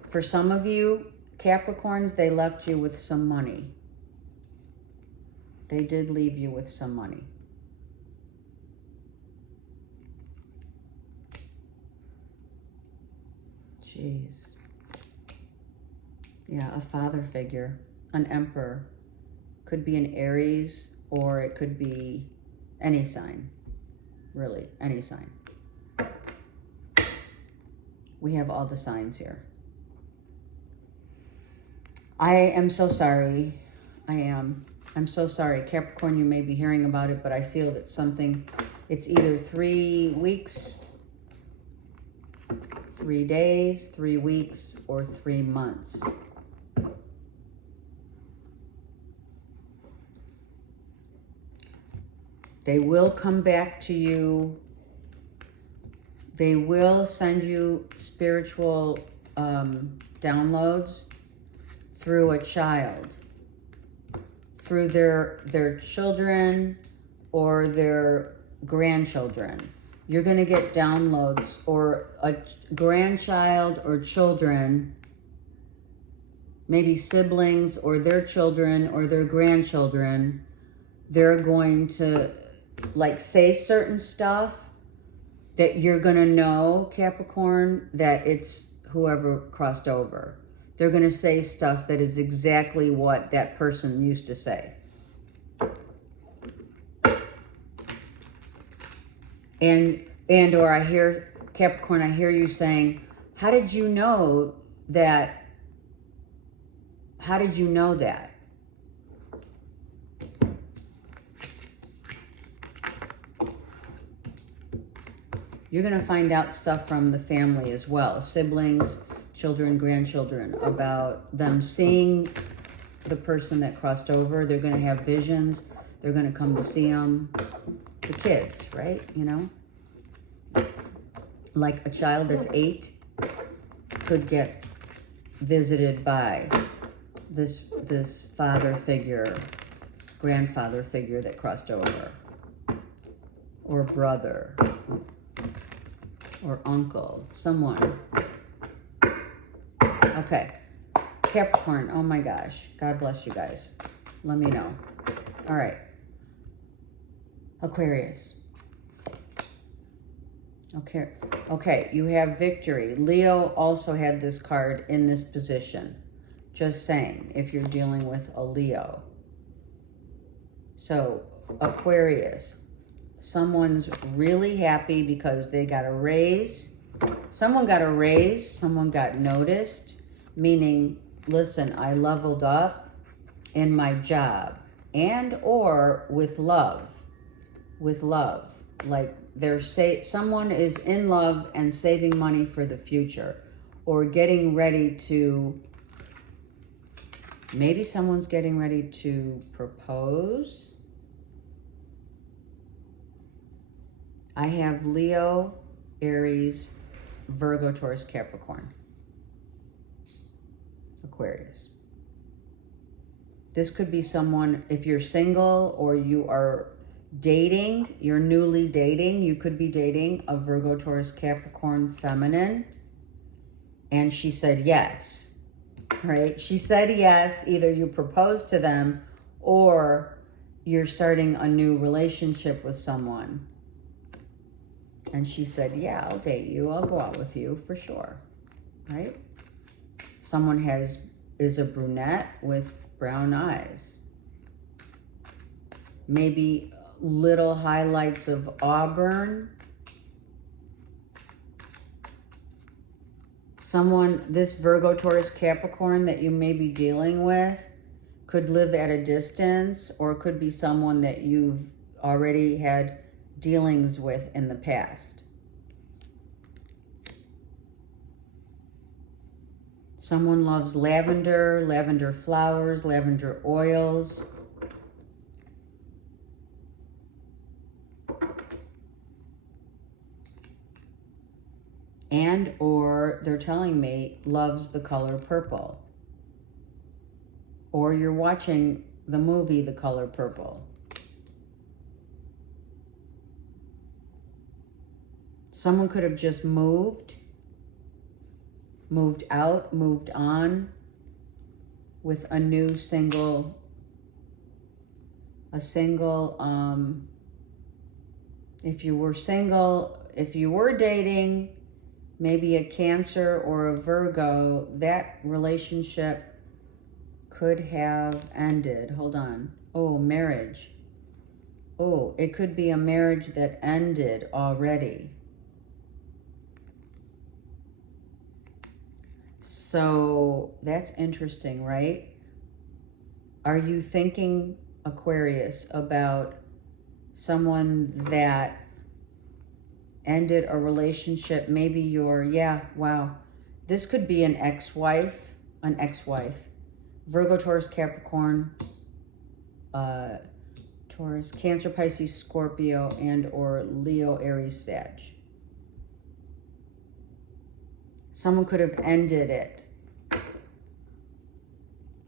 for some of you, Capricorns, they left you with some money. They did leave you with some money. Jeez. Yeah, a father figure, an emperor. Could be an Aries, or it could be any sign. Really, any sign. We have all the signs here. I am so sorry. I am. I'm so sorry. Capricorn, you may be hearing about it, but I feel that something, it's either 3 weeks, 3 days, 3 weeks, or 3 months. They will come back to you. They will send you spiritual downloads through a child, through their children or their grandchildren. You're going to get downloads, or a grandchild or children, maybe siblings or their children or their grandchildren. They're going to like say certain stuff that you're going to know, Capricorn, that it's whoever crossed over. They're going to say stuff that is exactly what that person used to say. And or I hear, Capricorn, I hear you saying, how did you know that How did you know that? You're going to find out stuff from the family as well. Siblings, children, grandchildren, about them seeing the person that crossed over. They're going to have visions. They're going to come to see them. The kids, right? You know? Like a child that's 8 could get visited by this father figure, grandfather figure that crossed over. Or brother. Or uncle. Someone. Okay. Capricorn. Oh my gosh. God bless you guys. Let me know. All right. Aquarius. Okay. Okay. You have victory. Leo also had this card in this position. Just saying, if you're dealing with a Leo. So, Aquarius. Someone's really happy because they got a raise. Someone got a raise. Someone got noticed. Meaning, listen, I leveled up in my job. And or with love. With love. Like someone is in love and saving money for the future. Or getting ready to... Maybe someone's getting ready to propose. I have Leo, Aries, Virgo, Taurus, Capricorn, Aquarius. This could be someone, if you're single or you are dating, you're newly dating, you could be dating a Virgo, Taurus, Capricorn feminine. And she said yes, right? She said yes. Either you proposed to them or you're starting a new relationship with someone. And she said, yeah, I'll date you. I'll go out with you for sure, right? Someone is a brunette with brown eyes. Maybe little highlights of auburn. Someone, this Virgo, Taurus, Capricorn that you may be dealing with could live at a distance, or could be someone that you've already had dealings with in the past. Someone loves lavender, lavender flowers, lavender oils. And or they're telling me loves the color purple. Or you're watching the movie The Color Purple. Someone could have just moved out, moved on with a new single, if you were single, if you were dating, maybe a Cancer or a Virgo, that relationship could have ended. Hold on. Oh, marriage. Oh, it could be a marriage that ended already. So that's interesting, right? Are you thinking, Aquarius, about someone that ended a relationship? Maybe wow. This could be an ex-wife. Virgo, Taurus, Capricorn, Taurus, Cancer, Pisces, Scorpio, and or Leo, Aries, Sag. Someone could have ended it.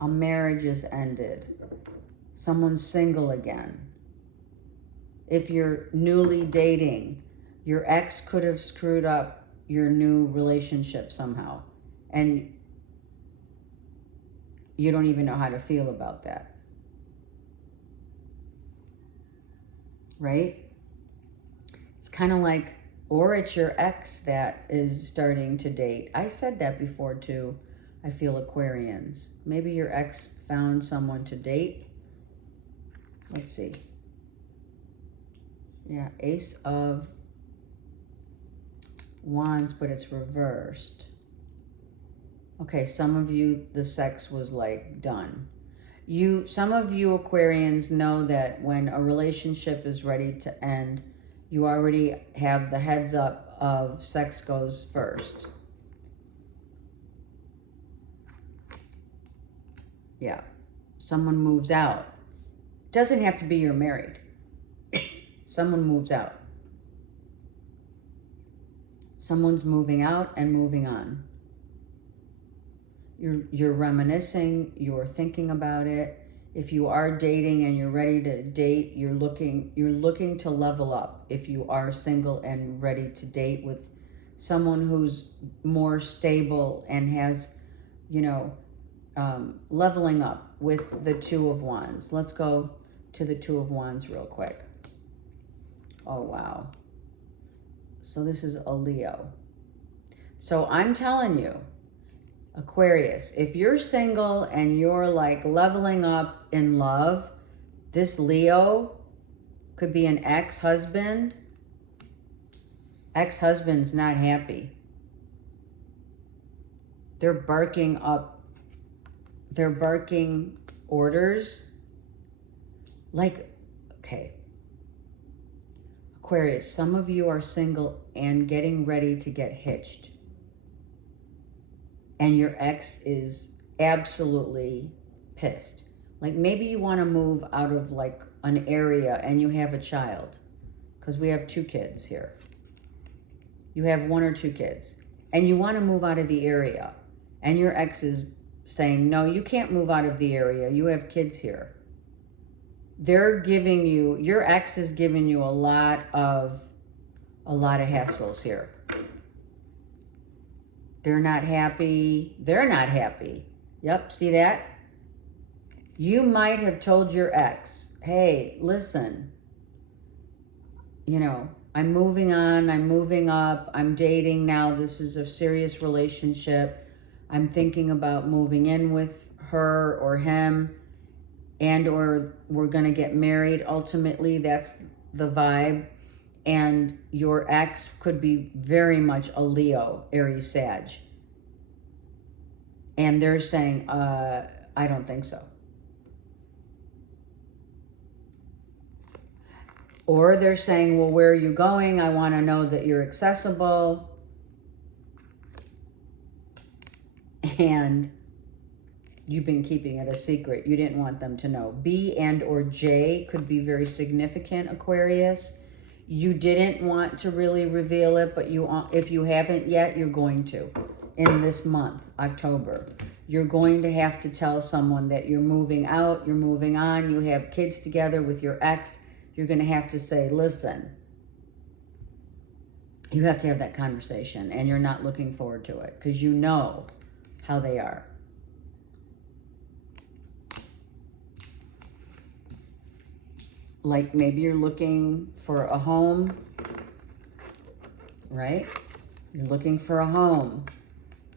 A marriage is ended. Someone's single again. If you're newly dating, your ex could have screwed up your new relationship somehow. And you don't even know how to feel about that. Right? It's kind of like, or it's your ex that is starting to date. I said that before too. I feel, Aquarians. Maybe your ex found someone to date. Let's see. Yeah, Ace of Wands, but it's reversed. Okay, some of you, the sex was like done. Some of you Aquarians know that when a relationship is ready to end, you already have the heads up of sex goes first. Yeah. Someone moves out. Doesn't have to be you're married. Someone moves out. Someone's moving out and moving on. You're reminiscing, you're thinking about it. If you are dating and you're ready to date, you're looking to level up. If you are single and ready to date with someone who's more stable and has, you know, leveling up with the Two of Wands. Let's go to the Two of Wands real quick. Oh, wow. So this is a Leo. So I'm telling you, Aquarius, if you're single and you're like leveling up in love, this Leo could be an ex-husband. Ex-husband's not happy. They're barking orders. Like, okay. Aquarius, some of you are single and getting ready to get hitched. And your ex is absolutely pissed. Like maybe you want to move out of like an area and you have a child. Because we have 2 kids here. You have 1 or 2 kids. And you want to move out of the area. And your ex is saying, no, you can't move out of the area. You have kids here. They're giving you, your ex is giving you a lot of hassles here. They're not happy. They're not happy. Yep, see that? You might have told your ex, hey, listen, you know, I'm moving on, I'm moving up, I'm dating now, this is a serious relationship. I'm thinking about moving in with her or him, and or we're gonna get married. Ultimately, that's the vibe. And your ex could be very much a Leo, Aries, Sag. And they're saying, I don't think so. Or they're saying, well, where are you going? I want to know that you're accessible. And you've been keeping it a secret. You didn't want them to know. B and or J could be very significant, Aquarius. You didn't want to really reveal it, but if you haven't yet, you're going to. In this month, October. You're going to have to tell someone that you're moving out, you're moving on, you have kids together with your ex. You're going to have to say, listen, you have to have that conversation, and you're not looking forward to it because you know how they are. Like maybe you're looking for a home, right? You're looking for a home.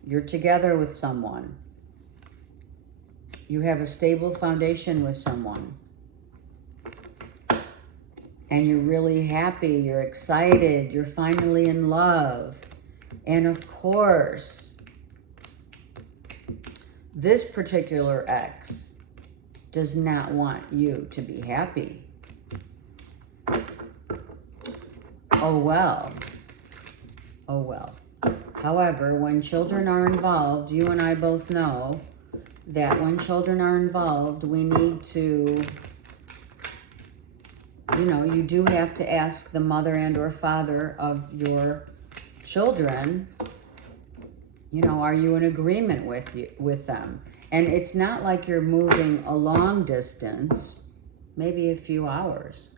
You're together with someone. You have a stable foundation with someone. And you're really happy, you're excited, you're finally in love. And of course, this particular ex does not want you to be happy. Oh well. Oh well. However, when children are involved, you and I both know that when children are involved, we need to, you know, you do have to ask the mother and or father of your children, you know, are you in agreement with them? And it's not like you're moving a long distance, maybe a few hours.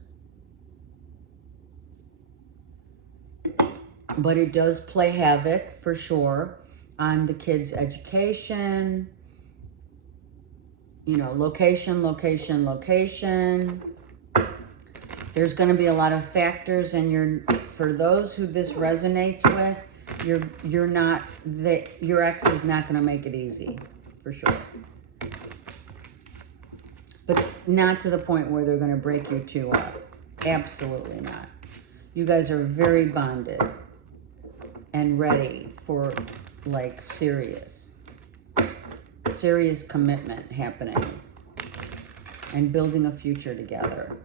But it does play havoc, for sure, on the kids' education, you know, location. There's going to be a lot of factors, and for those who this resonates with, your ex is not going to make it easy, for sure. But not to the point where they're going to break you two up. Absolutely not. You guys are very bonded and ready for, like, serious. serious commitment happening and building a future together.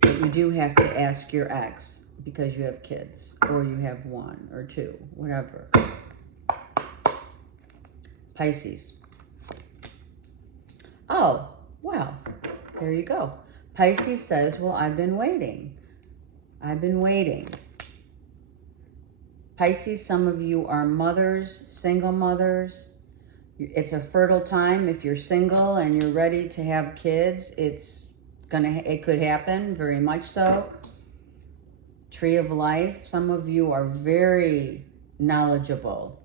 But you do have to ask your ex because you have kids, or you have one or two, whatever. Pisces. Oh, well, there you go. Pisces says, well, I've been waiting. I've been waiting. Pisces, some of you are mothers, single mothers. It's a fertile time. If you're single and you're ready to have kids, it could happen, very much so. Tree of Life. Some of you are very knowledgeable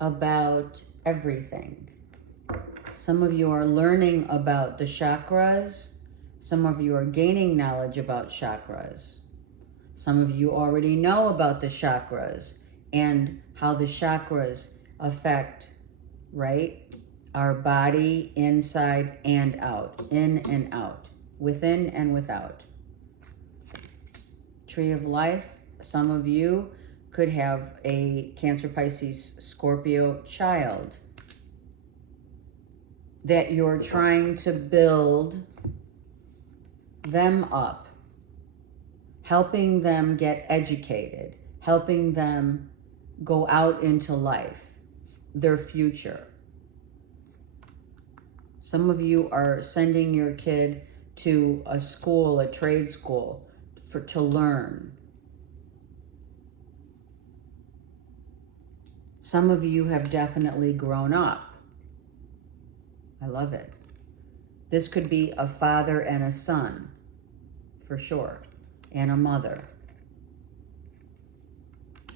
about everything. Some of you are learning about the chakras. Some of you are gaining knowledge about chakras. Some of you already know about the chakras and how the chakras affect, right, our body inside and out, in and out, within and without. Tree of Life, some of you could have a Cancer, Pisces, Scorpio child that you're trying to build them up, helping them get educated, helping them go out into life, their future. Some of you are sending your kid to a school, a trade school, to learn. Some of you have definitely grown up. I love it. This could be a father and a son, for sure, and a mother.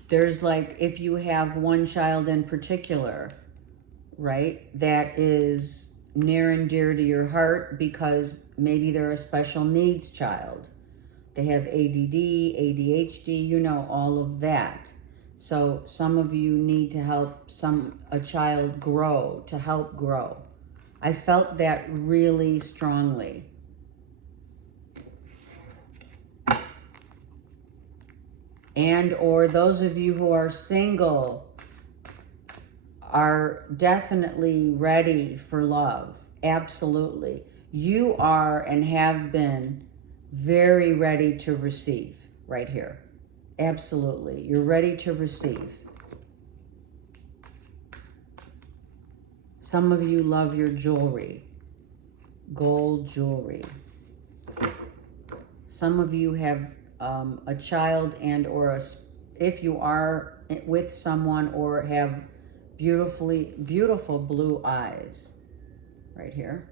There's like, if you have one child in particular, right, that is near and dear to your heart because maybe they're a special needs child. They have ADD, ADHD, you know, all of that. So some of you need to help a child grow, to help grow. I felt that really strongly. And or those of you who are single are definitely ready for love. Absolutely. You are and have been very ready to receive right here. Absolutely. You're ready to receive. Some of you love your jewelry, gold jewelry. Some of you have a child and or if you are with someone or have beautiful blue eyes right here.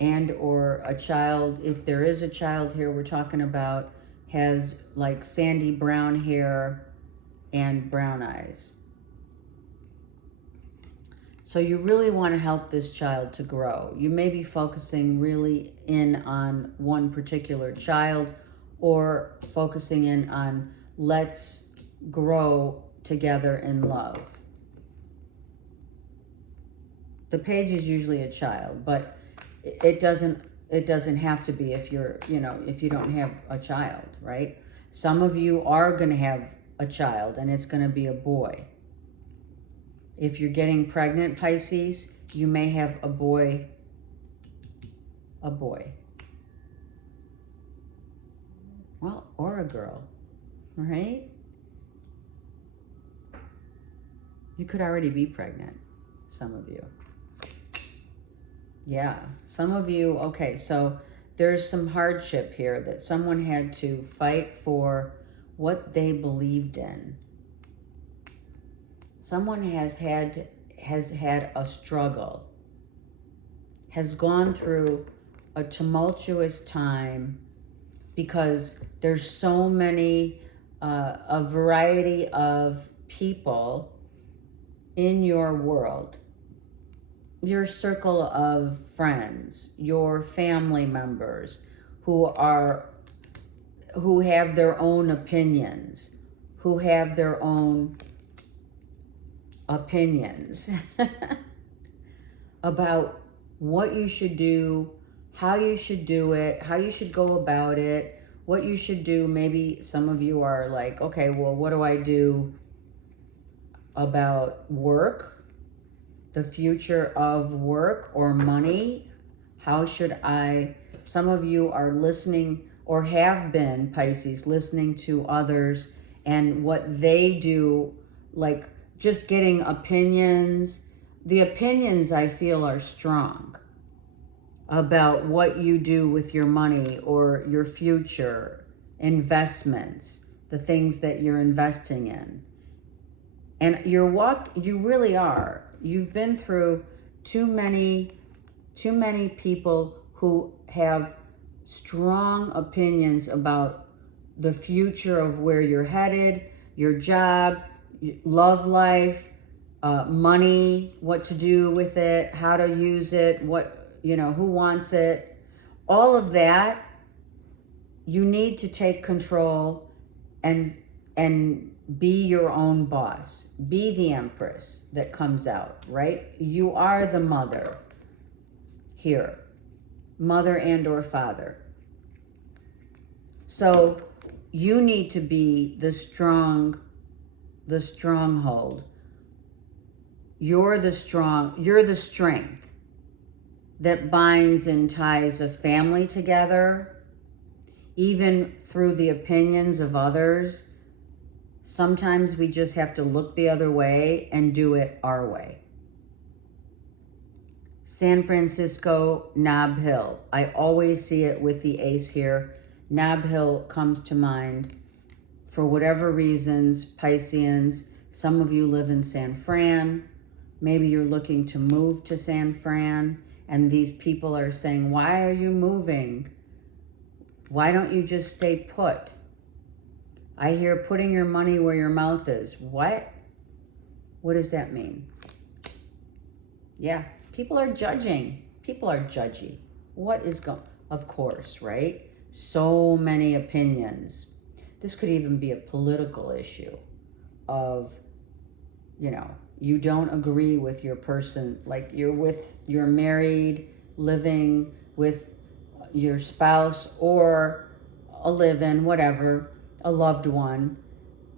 And or a child, if there is a child here we're talking about, has like sandy brown hair and brown eyes. So you really want to help this child to grow. You may be focusing really in on one particular child or focusing in on let's grow together in love. The page is usually a child, but it doesn't have to be if you're, if you don't have a child, right? Some of you are going to have a child and it's going to be a boy. If you're getting pregnant, Pisces, you may have a boy. Well, or a girl, right? You could already be pregnant, some of you. Yeah, some of you, okay, so there's some hardship here that someone had to fight for what they believed in. Someone has had a struggle, has gone through a tumultuous time because there's so many, a variety of people in your world, your circle of friends, your family members who have their own opinions, about what you should do, how you should do it, how you should go about it, what you should do. Maybe some of you are like, okay, well, what do I do about work, the future of work or money. How should I, some of you are listening or have been, Pisces, listening to others and what they do, like just getting opinions. The opinions I feel are strong about what you do with your money or your future, investments, the things that you're investing in. And you really are. You've been through too many people who have strong opinions about the future of where you're headed, your job, love life, money, what to do with it, how to use it, who wants it. All of that, you need to take control and be your own boss. Be the empress that comes out, right? You are the mother here, mother and or father. So you need to be the stronghold. You're the strength that binds and ties a family together, even through the opinions of others. Sometimes we just have to look the other way and do it our way. San Francisco, Nob Hill. I always see it with the ace here. Nob Hill comes to mind for whatever reasons, Pisceans. Some of you live in San Fran. Maybe you're looking to move to San Fran, and these people are saying, why are you moving? Why don't you just stay put? I hear putting your money where your mouth is. What? What does that mean? Yeah, people are judging. People are judgy. What is going? Of course, right? So many opinions. This could even be a political issue of, you don't agree with your person, like you're married, living with your spouse or a live-in, whatever, a loved one,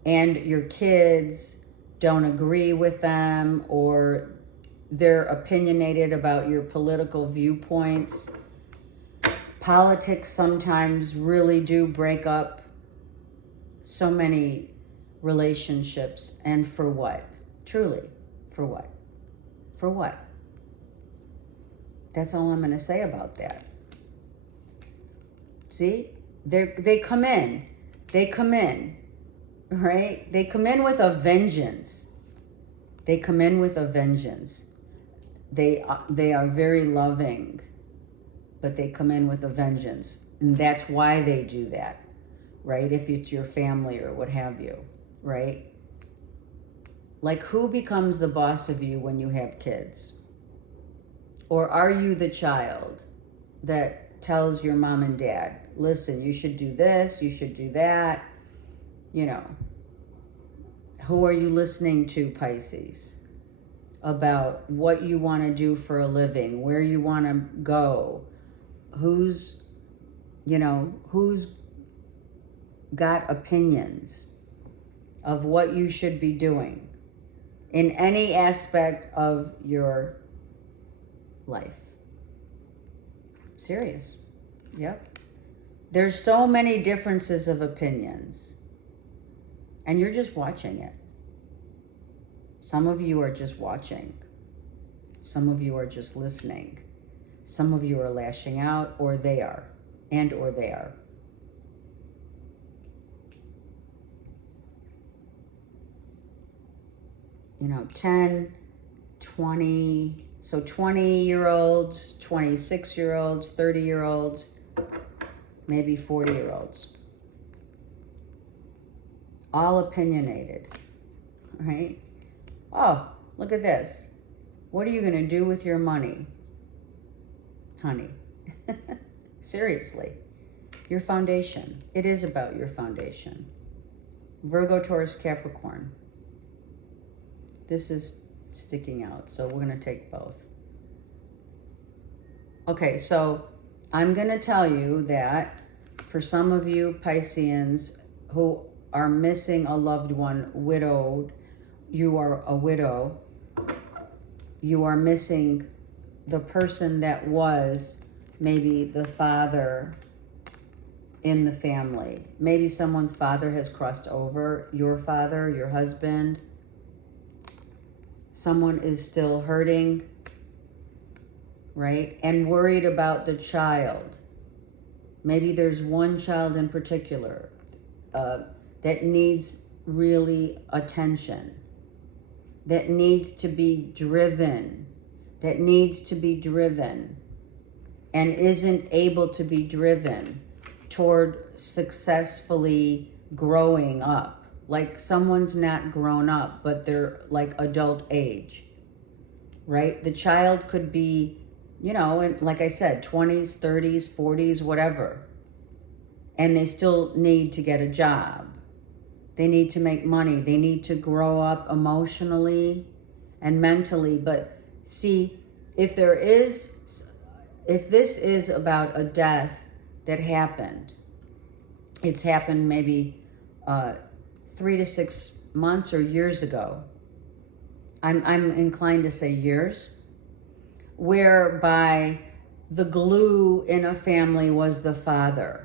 and your kids don't agree with them or they're opinionated about your political viewpoints. Politics sometimes really do break up so many relationships. And for what? Truly, for what? For what? That's all I'm going to say about that. See? They come in, right? They come in with a vengeance. They come in with a vengeance. They are very loving, but they come in with a vengeance. And that's why they do that, right? If it's your family or what have you, right? Like, who becomes the boss of you when you have kids? Or are you the child that tells your mom and dad, listen, you should do this, you should do that? Who are you listening to, Pisces? About what you want to do for a living, where you want to go, who's got opinions of what you should be doing in any aspect of your life. Serious. Yep. There's so many differences of opinions, and you're just watching it. Some of you are just watching. Some of you are just listening. Some of you are lashing out, or they are, or they are. You know, 10, 20, so 20-year-olds, 26-year-olds, 30-year-olds, maybe 40-year-olds. All opinionated, right? Oh, look at this. What are you going to do with your money, honey? Seriously. Your foundation. It is about your foundation. Virgo, Taurus, Capricorn. This is sticking out, so we're going to take both. Okay, so I'm going to tell you that for some of you Pisceans who are missing a loved one, widowed, you are a widow. You are missing the person that was maybe the father in the family. Maybe someone's father has crossed over, your father, your husband. Someone is still hurting, right? And worried about the child. Maybe there's one child in particular that needs really attention, that needs to be driven, and isn't able to be driven toward successfully growing up. Like someone's not grown up, but they're like adult age, right? The child could be, you know, in, like I said, 20s, 30s, 40s, whatever. And they still need to get a job. They need to make money. They need to grow up emotionally and mentally. But see, if this is about a death that happened, it's happened maybe 3 to 6 months or years ago. I'm inclined to say years, whereby the glue in a family was the father.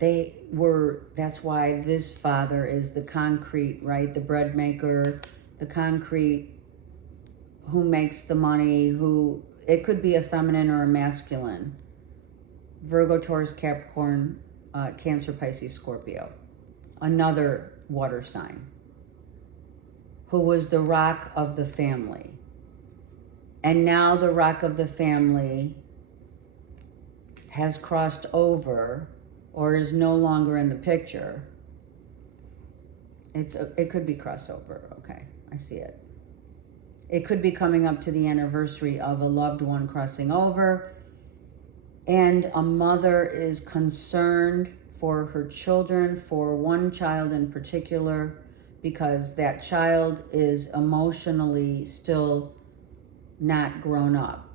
That's why this father is the concrete, right? The bread maker, the concrete, who makes the money, who, it could be a feminine or a masculine. Virgo, Taurus, Capricorn, Cancer, Pisces, Scorpio. Another water sign. Who was the rock of the family. And now the rock of the family has crossed over or is no longer in the picture. It could be crossover. Okay, I see it. It could be coming up to the anniversary of a loved one crossing over, and a mother is concerned for her children, for one child in particular, because that child is emotionally still not grown up.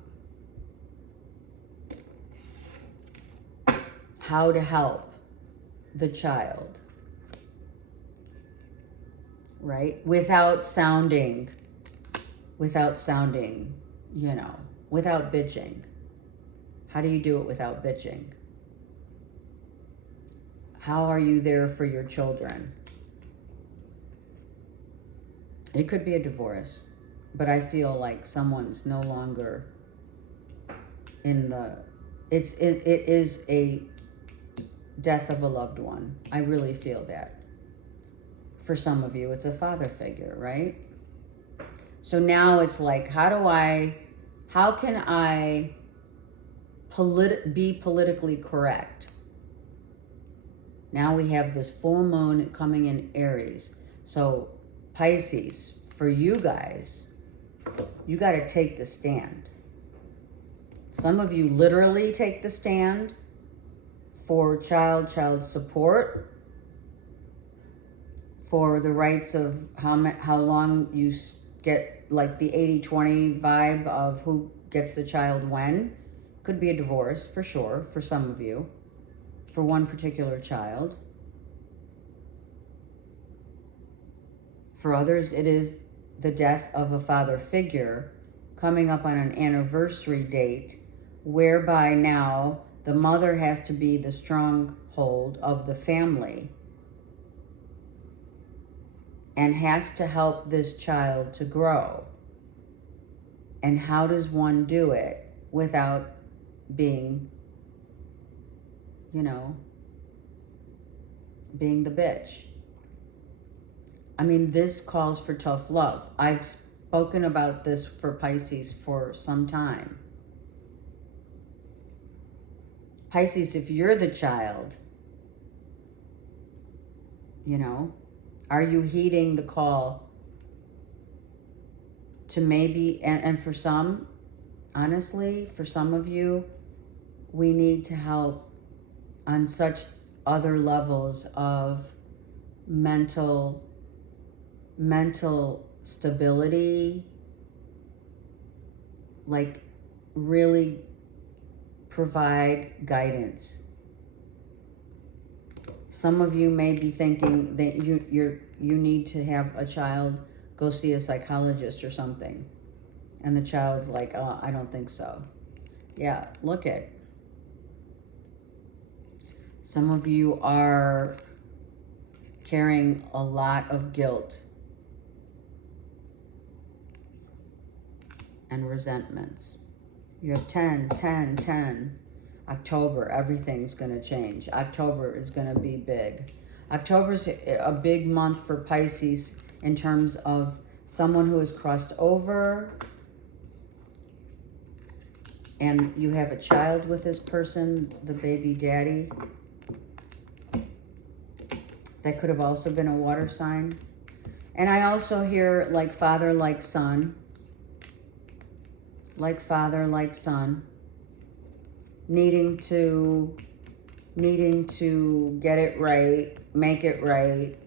How to help the child, right? Without sounding, you know, without bitching. How do you do it without bitching? How are you there for your children? It could be a divorce, but I feel like someone's no longer in the, it is a death of a loved one. I really feel that. For some of you, it's a father figure, right? So now it's like, how can I be politically correct? Now we have this full moon coming in Aries. So Pisces, for you guys, you got to take the stand. Some of you literally take the stand for child support, for the rights of how long you get, like the 80-20 vibe of who gets the child when. Could be a divorce, for sure, for some of you, for one particular child. For others, it is the death of a father figure coming up on an anniversary date, whereby now the mother has to be the stronghold of the family and has to help this child to grow. And how does one do it without being, you know, being the bitch? I mean, this calls for tough love. I've spoken about this for Pisces for some time. Pisces, if you're the child, you know, are you heeding the call to maybe, and for some, honestly, for some of you, we need to help on such other levels of mental stability, like really provide guidance. Some of you may be thinking that you need to have a child go see a psychologist or something. And the child's like, oh, I don't think so. Yeah, look at. Some of you are carrying a lot of guilt and resentments. You have 10, 10, 10. October, everything's going to change. October is going to be big. October's a big month for Pisces in terms of someone who has crossed over and you have a child with this person, the baby daddy. That could have also been a water sign. And I also hear like father, like son. Like father, like son. Needing to get it right, make it right.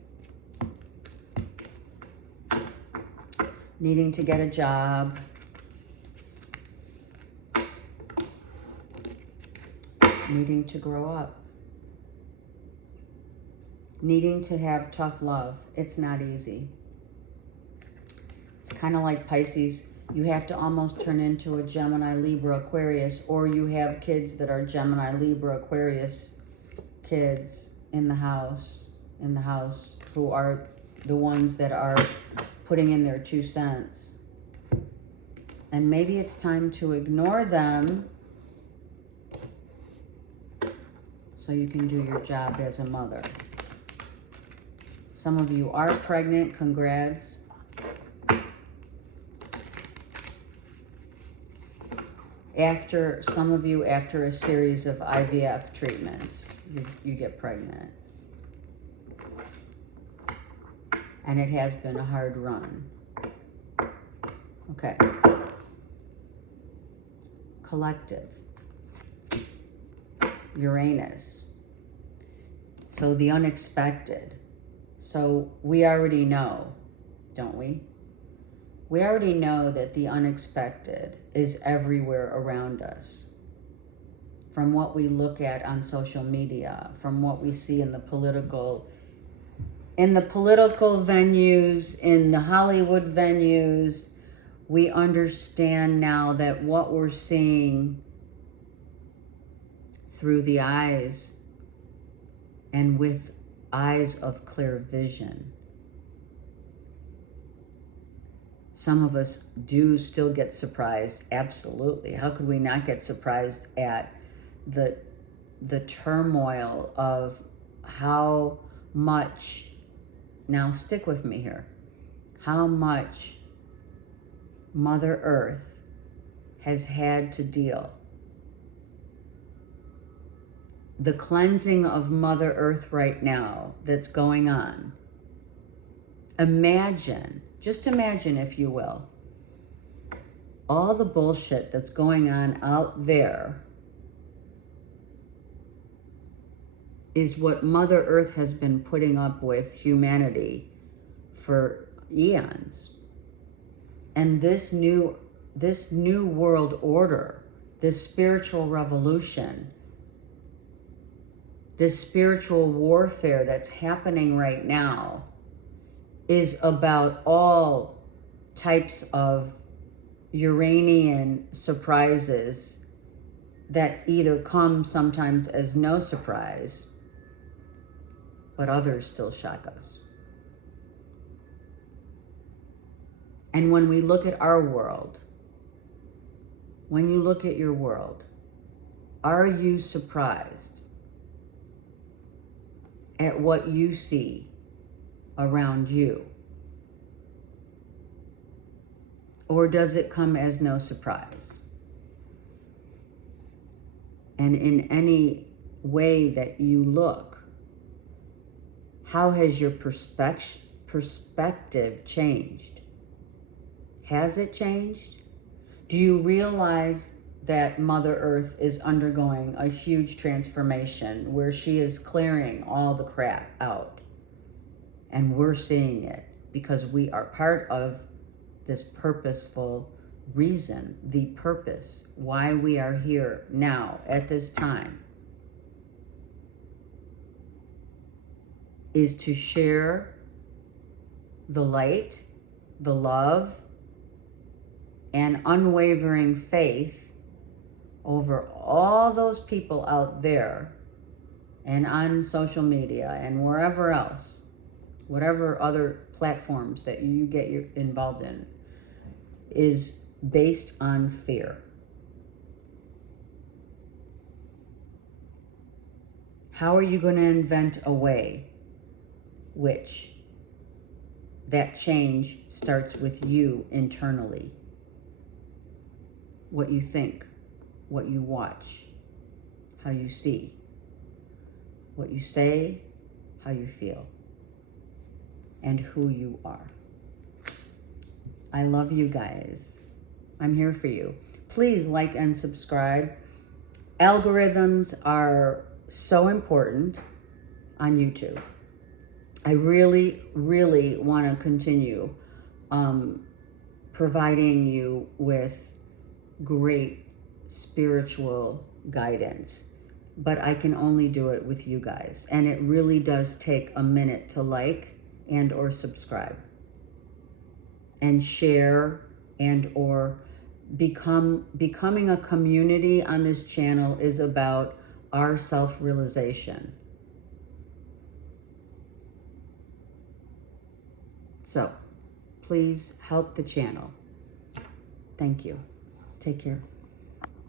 Needing to get a job. Needing to grow up. Needing to have tough love. It's not easy. It's kind of like Pisces. You have to almost turn into a Gemini, Libra, Aquarius, or you have kids that are Gemini, Libra, Aquarius kids in the house, who are the ones that are putting in their 2 cents. And maybe it's time to ignore them so you can do your job as a mother. Some of you are pregnant, congrats. Some of you, after a series of IVF treatments, you get pregnant. And it has been a hard run. Okay. Collective. Uranus. So the unexpected. So we already know, don't we? We already know that the unexpected is everywhere around us. From what we look at on social media, from what we see in the political venues, in the Hollywood venues, we understand now that what we're seeing through the eyes and with eyes of clear vision. Some of us do still get surprised, absolutely. How could we not get surprised at the turmoil of how much, now stick with me here, how much Mother Earth has had to deal. The cleansing of Mother Earth right now that's going on. Imagine, just imagine if you will, all the bullshit that's going on out there is what Mother Earth has been putting up with humanity for eons. And this new world order, this spiritual revolution, this spiritual warfare that's happening right now is about all types of Uranian surprises that either come sometimes as no surprise, but others still shock us. And when we look at our world, when you look at your world, are you surprised at what you see around you? Or does it come as no surprise? And in any way that you look, how has your perspective changed? Has it changed? Do you realize that Mother Earth is undergoing a huge transformation where she is clearing all the crap out? And we're seeing it because we are part of this purposeful reason, the purpose, why we are here now at this time, is to share the light, the love and unwavering faith over all those people out there and on social media and wherever else, whatever other platforms that you get involved in, is based on fear. How are you going to invent a way which that change starts with you internally? What you think, what you watch, how you see, what you say, how you feel, and who you are. I love you guys. I'm here for you. Please like and subscribe. Algorithms are so important on YouTube. I really, really want to continue providing you with great spiritual guidance, but I can only do it with you guys. And it really does take a minute to like and or subscribe and share and or becoming a community on this channel is about our self-realization. So please help the channel. Thank you. Take care.